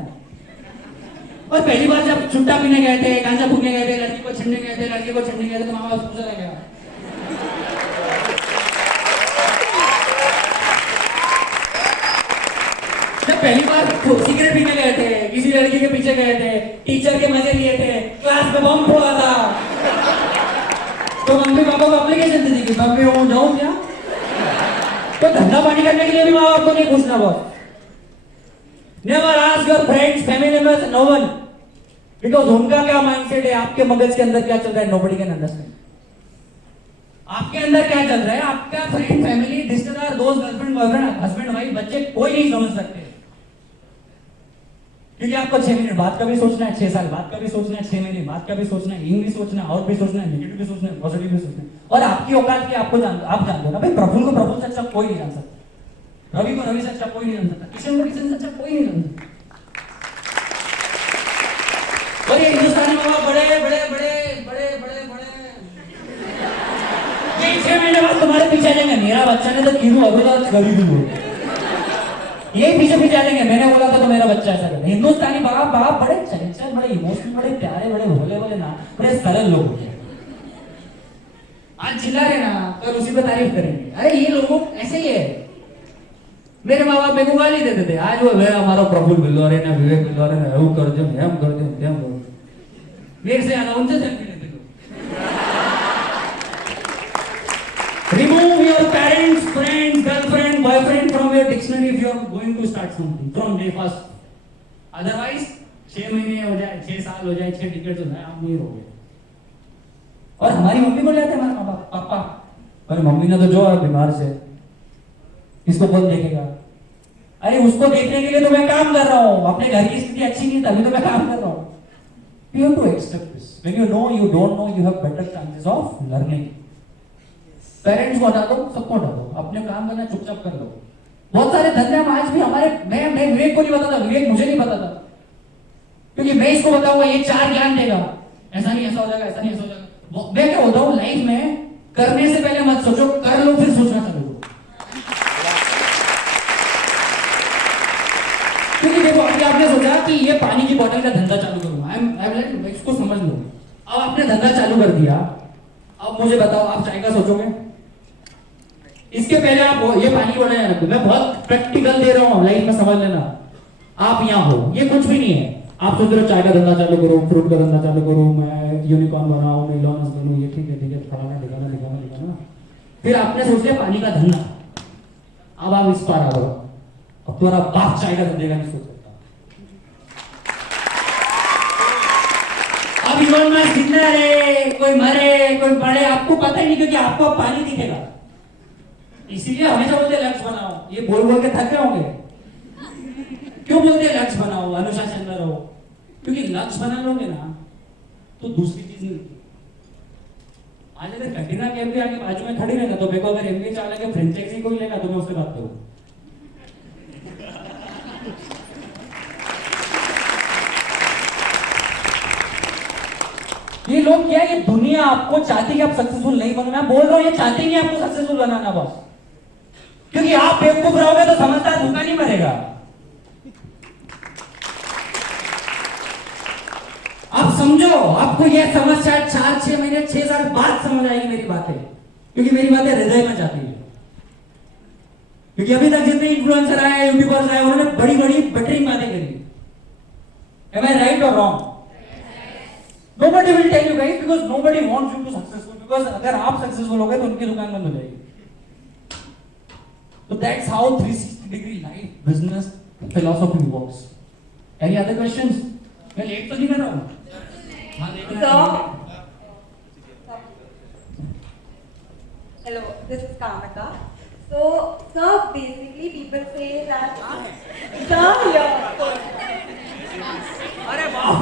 और पहली बार जब चुट्टा पीने गए थे, गांजा फूकने गए थे, लड़की को छेड़ने गए थे, लड़के को छेड़ने गए थे, तो माँ बाप पूछा था क्या? जब पहली बार सिगरेट पीने गए थे, किसी लड़की के पीछे गए थे, टीचर के मजे लिए थे, क्लास में बम फोड़ा था, तो मम्मी पापा को एप्लीकेशन दी थी, मम्मी वो जाऊं क्या? तो धंधा पानी करने के लिए भी माँ बाप को नहीं पूछना boss. Never ask your friends, family members, no one, because उनका क्या माइंडसेट है, आपके मगज के अंदर क्या चल रहा है, nobody can understand। आपके अंदर क्या चल रहा है, आपका फ्रेंड, फैमिली, रिश्तेदार, दोस्त, गर्लफ्रेंड, बॉयफ्रेंड, हस्बैंड, वाइफ, बच्चे कोई नहीं समझ सकते। क्योंकि आपको 6 मिनट बाद का भी सोचना है, 6 साल बाद का भी सोचना है, 6 महीने बाद का भी सोचना है, इंग भी सोचना है, आउट भी सोचना है, नेगेटिव भी सोचना है, पॉजिटिव भी सोचना है। और आपकी औकात की आप जानते हो ना भाई, प्रभु को प्रभु से अच्छा कोई नहीं जान सकता, रवि को रवि से अच्छा कोई नहीं जान सकता, किशन को किशन से अच्छा कोई नहीं जान सकता। और ये हिंदुस्तानी माँ बाप बड़े बड़े बड़े बड़े बड़े बड़े 6 महीने बाद तुम्हारे पीछे आ जाएंगे। मेरा बच्चा ने तो किरू अभी गरीब हूँ, ये पीछे पीछे आ जाएंगे। मैंने बोला था तो मेरा बच्चा ऐसा करे। हिंदुस्तानी बाप बाप बड़े चंचल, बड़े इमोशनल, बड़े प्यारे, बड़े भोले भोले ना, बड़े सरल लोग होते हैं। आज चिल्ला रहे ना, कल उसी पे तारीफ करेंगे। अरे ये लोगों ऐसे ही है। मेरे माँ बाप मेरे को गाली देते थे, आज वो हमारा प्रफुल्ल बिल्लौरे ना, विवेक बिल्लौरे ना, वो कर दो, हम कर दो, हम कर दो। मेरे से ज्यादा उनसे सेल्फी लेते लोग। Remove your parents, friends, girlfriend, boyfriend from your dictionary if you are going to start something from day first. Otherwise, 6 महीने हो जाए, 6 साल हो जाए, 6 टिकट हो जाए, आप नहीं रहोगे। और हमारी मम्मी को लेते हमारे माँ बाप, पापा, अरे मम्मी ने तो जो है बीमार से, इसको कौन देखेगा? अरे उसको देखने के लिए तो मैं काम कर रहा हूँ, अपने घर की स्थिति अच्छी नहीं तभी तो मैं काम कर रहा हूँ। You have to accept this. When you know, you don't know, you have better chances of learning. Parents को हटा दो, सबको हटा दो, अपने काम करना चुपचाप कर लो। बहुत सारे धंधे हम आज भी हमारे, मैं विवेक को नहीं बताता, विवेक मुझे नहीं बताता, क्योंकि मैं इसको बताऊंगा ये 4 ज्ञान देगा, ऐसा नहीं ऐसा हो जाएगा, ऐसा नहीं ऐसा हो जाएगा। मैं क्या होता हूँ लाइफ में, करने से पहले मत सोचो, कर लो फिर सोचना चालू करो। क्योंकि देखो अभी आपने सोचा कि ये पानी की बोतल का धंधा चालू करूंगा, इसको समझ लो। अब आपने धंधा चालू कर दिया, अब मुझे बताओ आप चाय का सोचोगे? इसके पहले आप ये पानी बनाया रखो। मैं बहुत प्रैक्टिकल दे रहा हूँ, लाइफ में समझ लेना। आप यहाँ हो, ये कुछ भी नहीं है। आप सोच रहे हो चाय का धंधा चालू करो, फ्रूट का धंधा चालू करूँ, मैं यूनिकॉर्न बनाऊँ, मैं इलॉन मस्क बनूँ, ये ठीक है फलाना दिखाना। फिर आपने सोच लिया पानी का धंधा, अब आप इस पार आ गए। अब तुम्हारा बाप चाय का धंधे का नहीं सोच सकता। अब इवन में जिंदा रहे, कोई मरे, कोई पड़े, आपको पता ही नहीं, क्योंकि आपको अब पानी दिखेगा। इसीलिए हमेशा बोलते लक्ष्य बनाओ। ये बोल बोल के थक गए होंगे। क्यों बोलते लक्ष्य बनाओ, अनुशासन में रहो? क्योंकि लक्ष्य बना लोगे ना तो दूसरी चीज नहीं। आज अगर कैटरीना कैफ भी आगे बाजू में खड़ी रहेगा तो मेरे को अगर एमबीए चाह लगे फ्रेंचाइजी कोई लेगा तो मैं उससे बात करूँ। ये लोग क्या, ये दुनिया आपको चाहती कि आप सक्सेसफुल नहीं बनो। मैं बोल रहा हूं ये चाहते नहीं आपको सक्सेसफुल बनाना बॉस, क्योंकि आप बेवकूफ रहोगे तो समझदार भूखा नहीं मरेगा। आप समझो, आपको ये समझ शायद 4-6 महीने 6 साल बाद समझ आएगी मेरी बातें। क्योंकि मेरी बातें हृदय में जाती है। क्योंकि अभी तक जितने इन्फ्लुएंसर आए, यूट्यूबर्स आए, उन्होंने बड़ी बड़ी बेटरिंग बातें करी। Am I right or wrong? Nobody will tell you guys because nobody wants you to successful, because अगर आप सक्सेसफुल हो गए तो उनकी दुकान बंद हो जाएगी। So that's how 360-degree life, business, philosophy works. Any other questions? मैं लेट तो नहीं कर रहा हूँ? हाँ, लेट कर रहा हूँ। Hello, this is Kamika. So, sir, basically people say that. Sir, yeah. अरे वाह!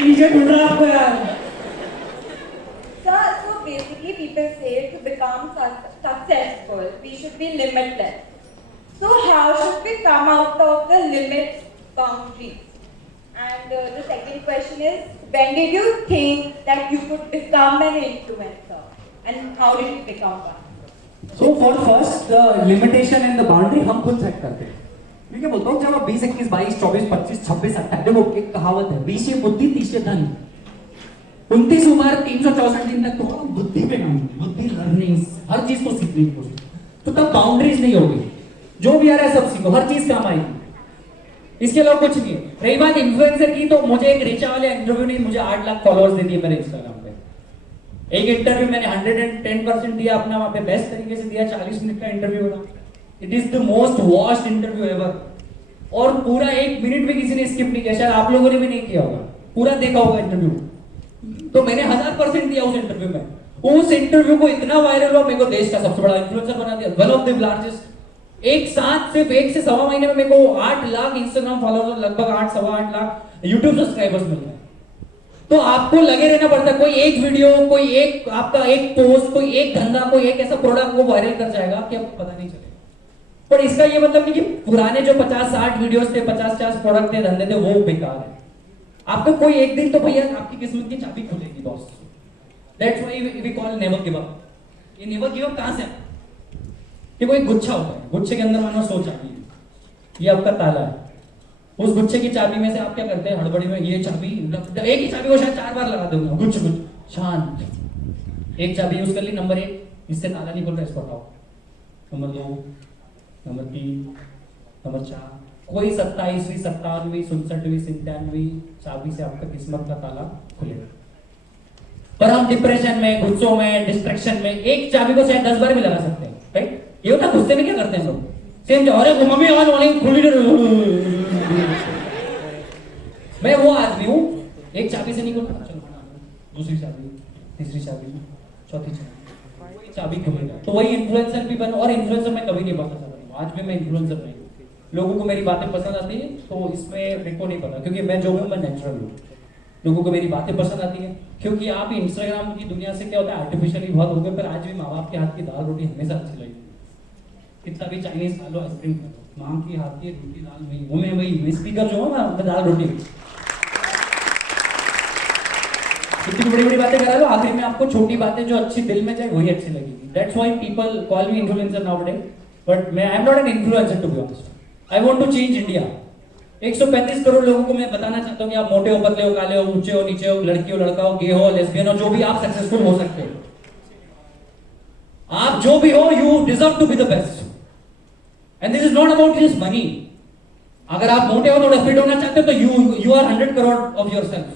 नीचे ढूंढ रहा आपको यार। Sir, so basically people say to become successful, we should be limitless. So how should we come out of the limit boundaries? And the second question is, when did you think that you could become an influencer? And how did you become one? So for first, the limitation and the boundary हम खुद set करते हैं। मैं क्या बोलता हूँ, जब आप 20, 21, 22, 24, 25, 26, 28, देखो एक कहावत है, 20 ये बुद्धि, 30 ये धन, 29 उम्र 364 दिन तक तो बुद्धि पे काम, बुद्धि लर्निंग, हर चीज को सीखने की कोशिश, तो तब बाउंड्रीज नहीं होगी। जो भी आ रहा है सब सीखो, हर चीज काम आएगी। इसके अलावा कुछ नहीं है। रही बात इन्फ्लुएंसर की, तो मुझे एक रिचा वाले इंटरव्यू ने मुझे 8 लाख फॉलोअर्स दे दिए मेरे इंस्टाग्राम पे। एक इंटरव्यू मैंने 110% दिया अपना, वहां पे बेस्ट तरीके से दिया, 40 मिनट का इंटरव्यू था। It is the most watched interview ever, और पूरा 1 मिनट भी किसी ने स्किप नहीं किया, शायद आप लोगों ने भी नहीं किया होगा, पूरा देखा होगा इंटरव्यू। तो मैंने 1000% दिया उस इंटरव्यू में। उस इंटरव्यू को इतना वायरल हुआ, मेरे को देश का सबसे बड़ा इन्फ्लुएंसर बना दिया, वन ऑफ द लार्जेस्ट। एक साथ सिर्फ 1 से सवा महीने में मेरे को 8 लाख इंस्टाग्राम फॉलोअर्स और लगभग 8 सवा 8 लाख यूट्यूब सब्सक्राइबर्स मिल गए। तो आपको लगे रहना पड़ता है, कोई एक वीडियो, कोई एक आपका एक पोस्ट, कोई एक धंधा, कोई एक ऐसा प्रोडक्ट वो वायरल कर जाएगा कि आपको पता नहीं चलेगा। पर इसका ये मतलब नहीं कि पुराने जो 50-60 वीडियोस थे, 50-50 प्रोडक्ट थे, धंधे थे, वो बेकार है। आपको कोई एक दिन तो भैया आपकी किस्मत की चाबी खुलेगी boss. That's why we call never give up. ये नेवर गिव अप कहां से आता है? ये कोई गुच्छा होता है, गुच्छे के अंदर मानो 100 चाबी है, ये आपका ताला है। उस गुच्छे की चाबी में से आप क्या करते हैं, हड़बड़ी में ये चाबी, एक ही चाबी को शायद 4 बार लगा दूंगा, गुच्छ गुच्छ शांत। एक चाबी यूज कर ली, नंबर 1, इससे ताला नहीं खुल रहा, इसको हटाओ। नंबर 2, नंबर 3, नंबर 4, कोई 27वीं, 57वीं, 67वीं, 97वीं चाबी से आपका किस्मत का ताला खुलेगा। पर हम डिप्रेशन में, गुस्सों में, डिस्ट्रैक्शन में एक चाबी को शायद 10 बार भी लगा सकते हैं, राइट? ये होता गुस्से में क्या करते हैं लोग, सेम अरे मम्मी आज वाली खुली नहीं। मैं वो आदमी हूँ, एक चाबी से नहीं खुलता, चलो दूसरी चाबी, तीसरी चाबी, चौथी चाबी, वही चाबी खुलेगा। तो वही इन्फ्लुएंसर भी बनो, और इन्फ्लुएंसर मैं कभी नहीं बनना चाहता हूँ, आज भी मैं इन्फ्लुएंसर नहीं हूँ। लोगों को मेरी बातें पसंद आती है, तो इसमें मेरे को नहीं पता, क्योंकि मैं जो हूँ मैं नेचुरल हूँ। लोगों को मेरी बातें पसंद आती है, क्योंकि आप इंस्टाग्राम की दुनिया से क्या होता है, आर्टिफिशियली बहुत हो गए, पर आज भी माँ बाप के हाथ की दाल रोटी हमेशा अच्छी लगती है। कितना भी चाइनीज खा लो, आइसक्रीम खा लो, माँ की हाथ की रोटी दाल में वो मैं वही स्पीकर जो है ना, दाल रोटी कितनी बड़ी बड़ी बातें करा लो, आखिर में आपको छोटी बातें जो अच्छी दिल में जाए वही अच्छी लगेगी। That's why people call me influencer nowadays, but मैं I am not an influencer to be honest. I want to change India. 135 crore लोगों को मैं बताना चाहता हूँ कि आप मोटे हो, पतले हो, काले हो, ऊंचे हो, नीचे हो, लड़की हो, लड़का हो, गे हो, लेस्बियन हो, जो भी आप सक्सेसफुल हो सकते हो। आप जो भी हो, you deserve to be the best, and this is not about this money. अगर आप मोटे हो, थोड़ा फिट होना चाहते हो, तो you are 100 crore of yourself.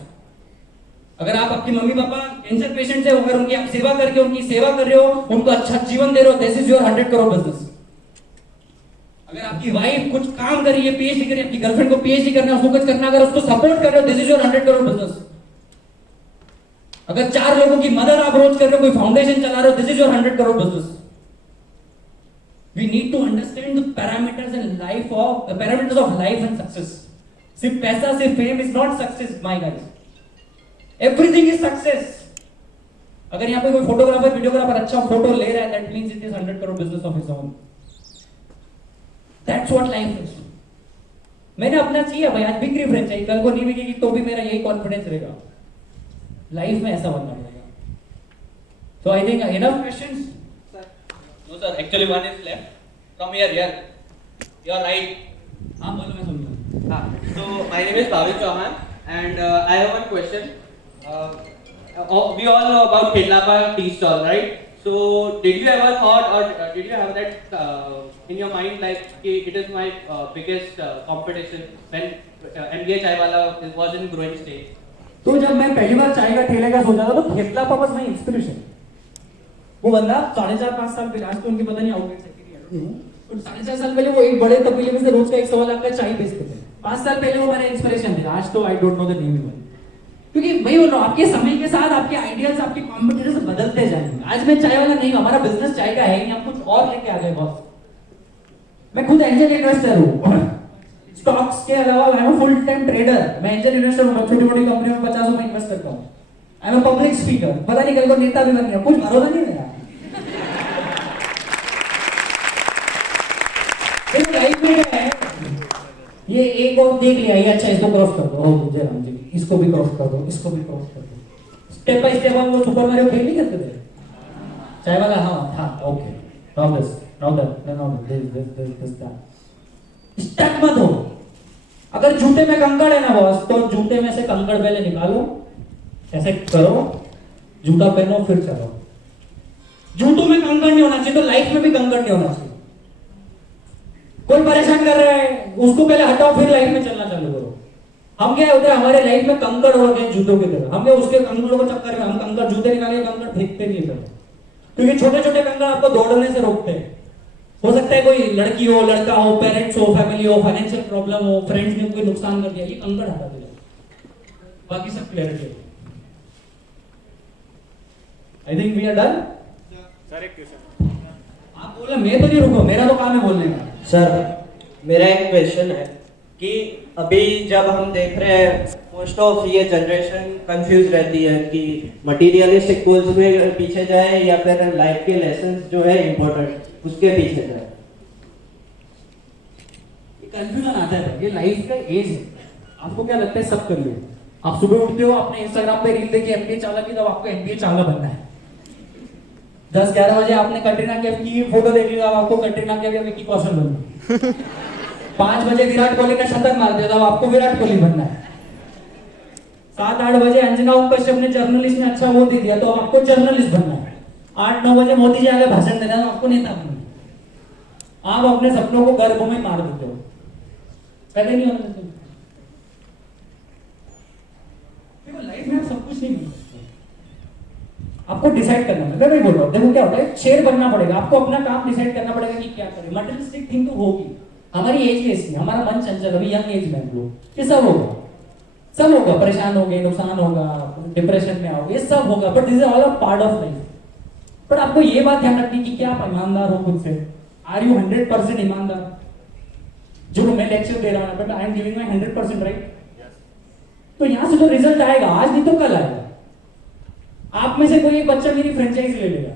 अगर आप आपकी मम्मी पापा कैंसर पेशेंट है, अगर उनकी आप सेवा करके उनकी सेवा कर रहे हो, उनको अच्छा जीवन दे रहे हो, this is your 100 crore business. अगर आपकी वाइफ कुछ काम कर रही है, पीएचडी कर रही है, आपकी गर्लफ्रेंड को पीएचडी करना है, उसको कुछ करना, अगर उसको सपोर्ट कर रहे हो, this is your 100 crore business. अगर 4 लोगों की मदद आप रोज कर रहे हो, कोई फाउंडेशन चला रहे हो, this is your 100 crore business. We need to understand the parameters and parameters of life and success. सिर्फ पैसा, सिर्फ fame is not success, my guys. Everything is success. अगर यहाँ पे कोई फोटोग्राफर, वीडियोग्राफर अच्छा फोटो ले रहा है, that means it is 100 crore business of his own. That's what life is. मैंने अपना चाहिए भाई, आज बिक रही फ्रेंचाइजी, कल को नहीं बिकेगी तो भी मेरा यही कॉन्फिडेंस रहेगा। लाइफ में ऐसा बनना पड़ेगा। So I think enough questions. No sir, actually one is left. From here. You are right. हाँ बोलो, मैं सुन रहा हूँ। So my name is Bhavin Chauhan and I have one question. We all know about Khedlapa tea stall, right? So, did you ever thought, or did you have that in your mind, like, okay, it is my biggest competition when MBA Chai Wala was in growing stage? तो जब मैं पहली बार चाय का ठेले का सोचा था तो खेतला वाज माय इंस्पिरेशन। वो बंदा 4.5-5 साल पहले, आज तो उनकी पता नहीं आउटलेट सेक्रेटरी है, तो 4.5 साल पहले वो एक बड़े तबेले में से रोज का 1 लाख का चाय बेचते थे। 5 साल पहले वो मेरा इंस्पिरेशन थे। आज तो आई don't know the name even, क्योंकि वही बोल रहा हूँ, आपके समय के साथ आपके आइडियाज, आपके कॉम्पिटिटर्स बदलते जाएंगे। आज मैं चाय वाला नहीं हूँ, हमारा बिजनेस चाय का है नहीं, हम कुछ और लेके आ गए बॉस। मैं खुद एंजल इन्वेस्टर हूँ, स्टॉक्स के अलावा I am full time trader. मैं एंजल इन्वेस्टर हूँ, छोटी मोटी कंपनियों में 50 में इन्वेस्ट करता हूँ। आई एम पब्लिक स्पीकर, पता नहीं कल को नेता भी बन गया, कुछ भरोसा नहीं है। लाइफ में है ये एक और देख लिया, ये अच्छा इसको क्रॉस कर दो, ओ जय राम जी, इसको भी क्रॉस कर दो, इसको भी क्रॉस कर दो। स्टेप बाय स्टेप हम वो सुपर मारियो खेल नहीं करते थे चाय वाला। हाँ okay, now this, now that, now this stuck मत हो। अगर जूते में कंकड़ है ना बॉस, तो जूते में से कंकड़ पहले निकालो, ऐसे करो, जूता पहनो, फिर चलो। जूतों में कंकड़ नहीं होना चाहिए, तो लाइफ में भी कंकड़ नहीं होना चाहिए। कोई परेशान कर रहा है, उसको पहले हटाओ, फिर लाइफ में चलना चालू करो। हम क्या होता है, हमारे लाइफ में कंकड़ हो गए जूतों की तरह, हम क्या उसके कंकड़ों को चक्कर में हम कंकड़ जूते निकाले, कंकड़ फेंकते नहीं पहले, क्योंकि छोटे छोटे कंकड़ आपको दौड़ने से रोकते हैं। हो सकता है कोई लड़की हो, लड़का हो, पेरेंट्स हो, फैमिली हो, फाइनेंशियल प्रॉब्लम हो, फ्रेंड्स ने कोई नुकसान कर दिया, ये कंकड़ हटा देगा, बाकी सब clarity. I think we are done. Sir एक क्वेश्चन आप बोले, मैं तो नहीं रुको, मेरा तो काम है बोलने का। सर मेरा एक क्वेश्चन है कि अभी जब हम देख रहे हैं मोस्ट ऑफ ये जनरेशन कंफ्यूज रहती है कि मटेरियलिस्टिक गोल्स में पीछे जाए या फिर लाइफ के लेसन्स जो है इम्पोर्टेंट उसके पीछे जाए। कंफ्यूजन आता है, ये लाइफ का एज है। आपको क्या लगता है सब कर लो, आप सुबह उठते हो, आपने इंस्टाग्राम पे रील देखी एमबीए चावला की, तब आपको एमबीए चावला बनना है। 10-11 बजे आपने कटरीना कैफ की फोटो देख ली, अब आपको कटरीना कैफ या विकी कौशल बनना है। 5 बजे विराट कोहली ने शतक मार दिया, तब आपको विराट कोहली बनना है। 7-8 बजे अंजना ओम कश्यप ने जर्नलिस्ट में अच्छा वो दे दिया, तो अब आपको जर्नलिस्ट बनना है। 8-9 बजे मोदी जी आगे भाषण देना, तो आपको नेता बनना है। आप अपने सपनों को गर्भों में मार देते हो, पहले नहीं होना चाहिए। देखो लाइफ में आप सब कुछ नहीं बन सकते, आपको डिसाइड करना है। मैं बोल रहा हूँ, देखो क्या होता है, शेर बनना पड़ेगा, आपको अपना काम डिसाइड करना पड़ेगा कि क्या करें। मटेरियलिस्टिक थिंग तो होगी, हमारी एज ऐसी है, हमारा मन चंचल, अभी यंग एज में हम लोग, ये सब होगा, सब होगा, परेशान होगे, नुकसान होगा, डिप्रेशन में आओगे, ये सब होगा, but this is all a part of life. पर आपको ये बात ध्यान रखनी कि क्या आप ईमानदार हो खुद से, आर यू 100% ईमानदार? जो मैं लेक्चर दे रहा हूँ, but I am giving my 100%, right? तो यहाँ से जो रिजल्ट आएगा, आज नहीं तो कल आएगा। आप में से कोई एक बच्चा मेरी फ्रेंचाइजी ले लेगा,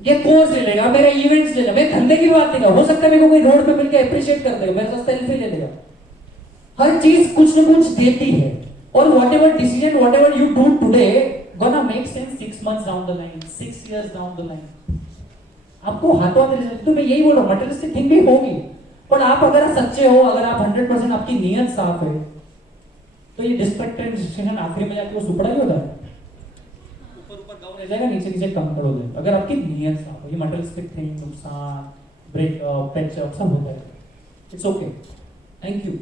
ये कोर्स ले लेगा, मेरे इवेंट्स ले लेगा, मैं धंधे की बात नहीं कर, हो सकता है मेरे को कोई रोड पे मिलकर अप्रिशिएट कर देगा, मेरे साथ सेल्फी ले लेगा। हर चीज कुछ न कुछ देती है, और whatever decision, whatever you do today gonna make sense 6 months down the line, 6 years down the line। आपको हाथों हाथ रिजल्ट, तो मैं यही बोल रहा हूँ, मटेरियलिस्टिक थिंग भी होगी, पर आप अगर सच्चे हो, अगर आप 100% आपकी नीयत साफ है, तो ये डिस्पेक्टेशन आखिरी में जाके वो सुपड़ा ही होता है, ऊपर गाँव रह जाएगा, नीचे नीचे कंकड़ हो जाएगा। अगर आपकी नीयत साफ है, ये मटेरियलिस्टिक थिंग, नुकसान, ब्रेकअप, पैचअप सब होता है, it's okay. Thank you.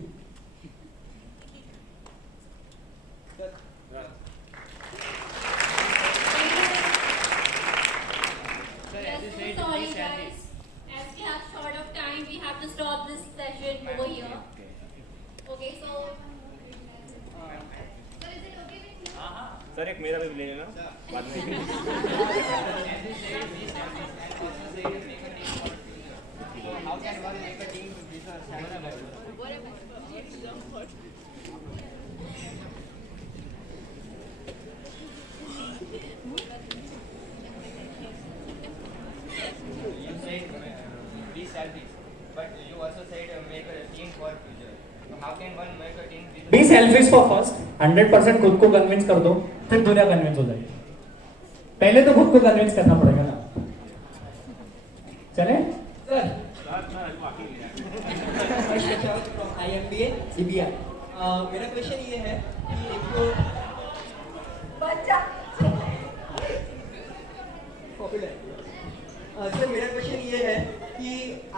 Sorry guys, as we have short of time, we have to stop this session over here. Okay, so sir, is it okay with you? Sir एक मेरा भी ले लेना बाद में। How can one make a team to be You said be selfish, but you also said make a team for future. So how can one make a team? Be selfish for first, 100% खुद को convince कर दो, फिर दुनिया convince हो जाएगी। पहले तो खुद को कन्विंस करना पड़ेगा ना। चले सर, IMBA CBI। मेरा क्वेश्चन ये है कि अच्छा सर मेरा क्वेश्चन ये है कि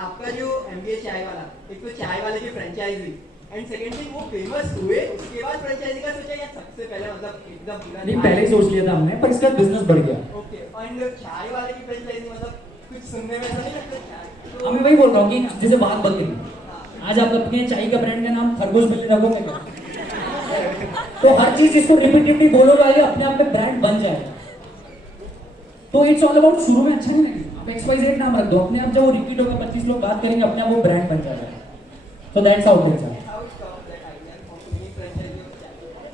आपका जो MBA चाय वाला, एक तो चाय वाले की फ्रेंचाइजी एंड सेकंड थिंग वो फेमस हुए उसके बाद फ्रेंचाइजी का सोचा या सबसे पहले मतलब एकदम पूरा नहीं पहले ही सोच लिया था हमने, पर इसका बिजनेस बढ़ गया। ओके एंड चाय वाले की फ्रेंचाइजी मतलब कुछ सुनने में ऐसा नहीं लगता चाय अब मैं वही बोल रहा हूँ कि जैसे बात बकरी, आज आप अपने चाय का ब्रांड का नाम खरगोश बिल्ली रखोगे क्या? तो हर चीज इसको रिपीटेडली बोलोगे ये अपने आप में ब्रांड बन जाएगा। तो इट्स ऑल अबाउट शुरू में अच्छा नहीं लगे, आप XYZ नाम रख दो, अपने आप जब वो रिपीट होगा 25 लोग बात करेंगे अपने आप वो ब्रांड बन जाएगा। So that's how it is.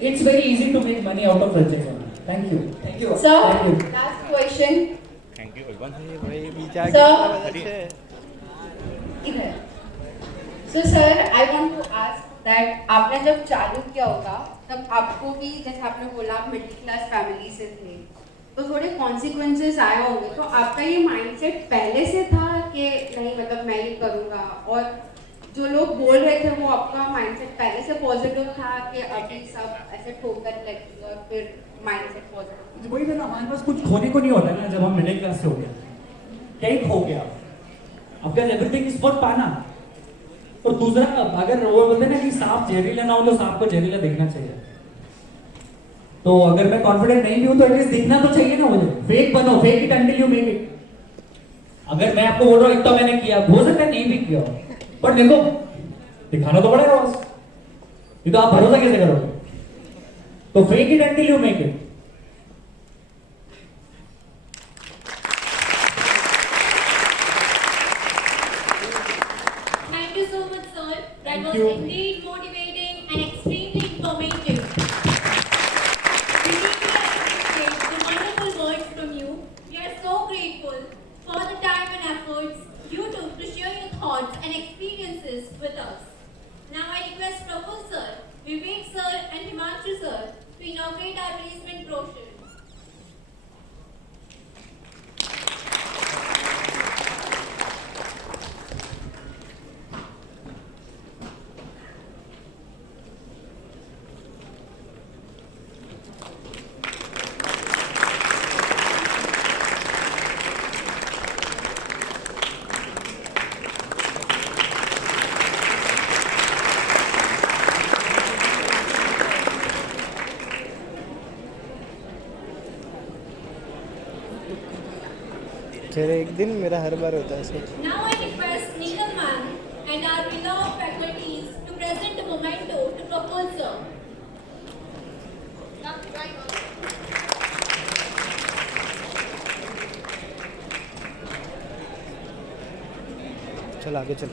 It's very easy to make money out of franchise. Thank you. Thank you. Sir, Thank you. last question. Thank you. Sir, इधर. So sir, I want to ask that आपने जब चालू किया होगा तब आपको भी जैसे आपने बोला आप मिडिल क्लास फैमिली से थे तो थोड़े कॉन्सिक्वेंसेस आए होंगे, तो आपका ये माइंडसेट पहले से था कि नहीं मतलब मैं ये करूँगा, और जो लोग बोल रहे थे वो आपका माइंडसेट पहले से पॉजिटिव था कि अभी सब ऐसे ठोकर लगी और फिर माइंडसेट पॉजिटिव? वही ना, हमारे पास कुछ खोने को नहीं होता ना जब हम मिडिल क्लास से हो गए, क्या ही खो गया आपका, एवरीथिंग इज फॉर पाना। और दूसरा अगर वो बोलते ना कि सांप जहरीला ना हो तो सांप को जहरीला दिखना चाहिए, तो अगर मैं कॉन्फिडेंट नहीं भी हूं तो एटलीस्ट दिखना तो चाहिए ना मुझे। फेक बनो, fake it until you make it. अगर मैं आपको बोल रहा हूँ इतना मैंने किया, हो सकता है नहीं भी किया, पर देखो दिखाना तो पड़ेगा बस, ये तो आप भरोसा कैसे करोगे? तो fake it until you make it. Thank you so much, sir. That was indeed motivating and extremely informative. We deeply appreciate the wonderful words from you. We are so grateful for the time and efforts you took to share your thoughts and experiences with us. Now I request Prabhu sir, Vivek sir and Himanshu sir to inaugurate our placement brochure. एक दिन मेरा हर बार होता है ऐसे। Now I request Neelam ma'am and our beloved faculties to present a memento to Prabhu sir. चल आगे चल।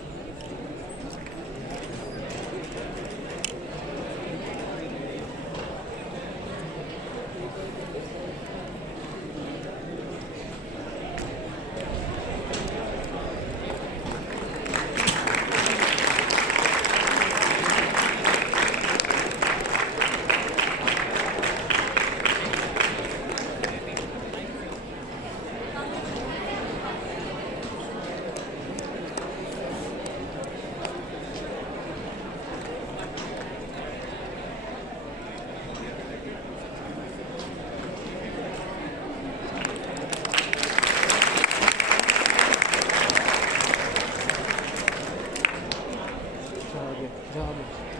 जा आगे।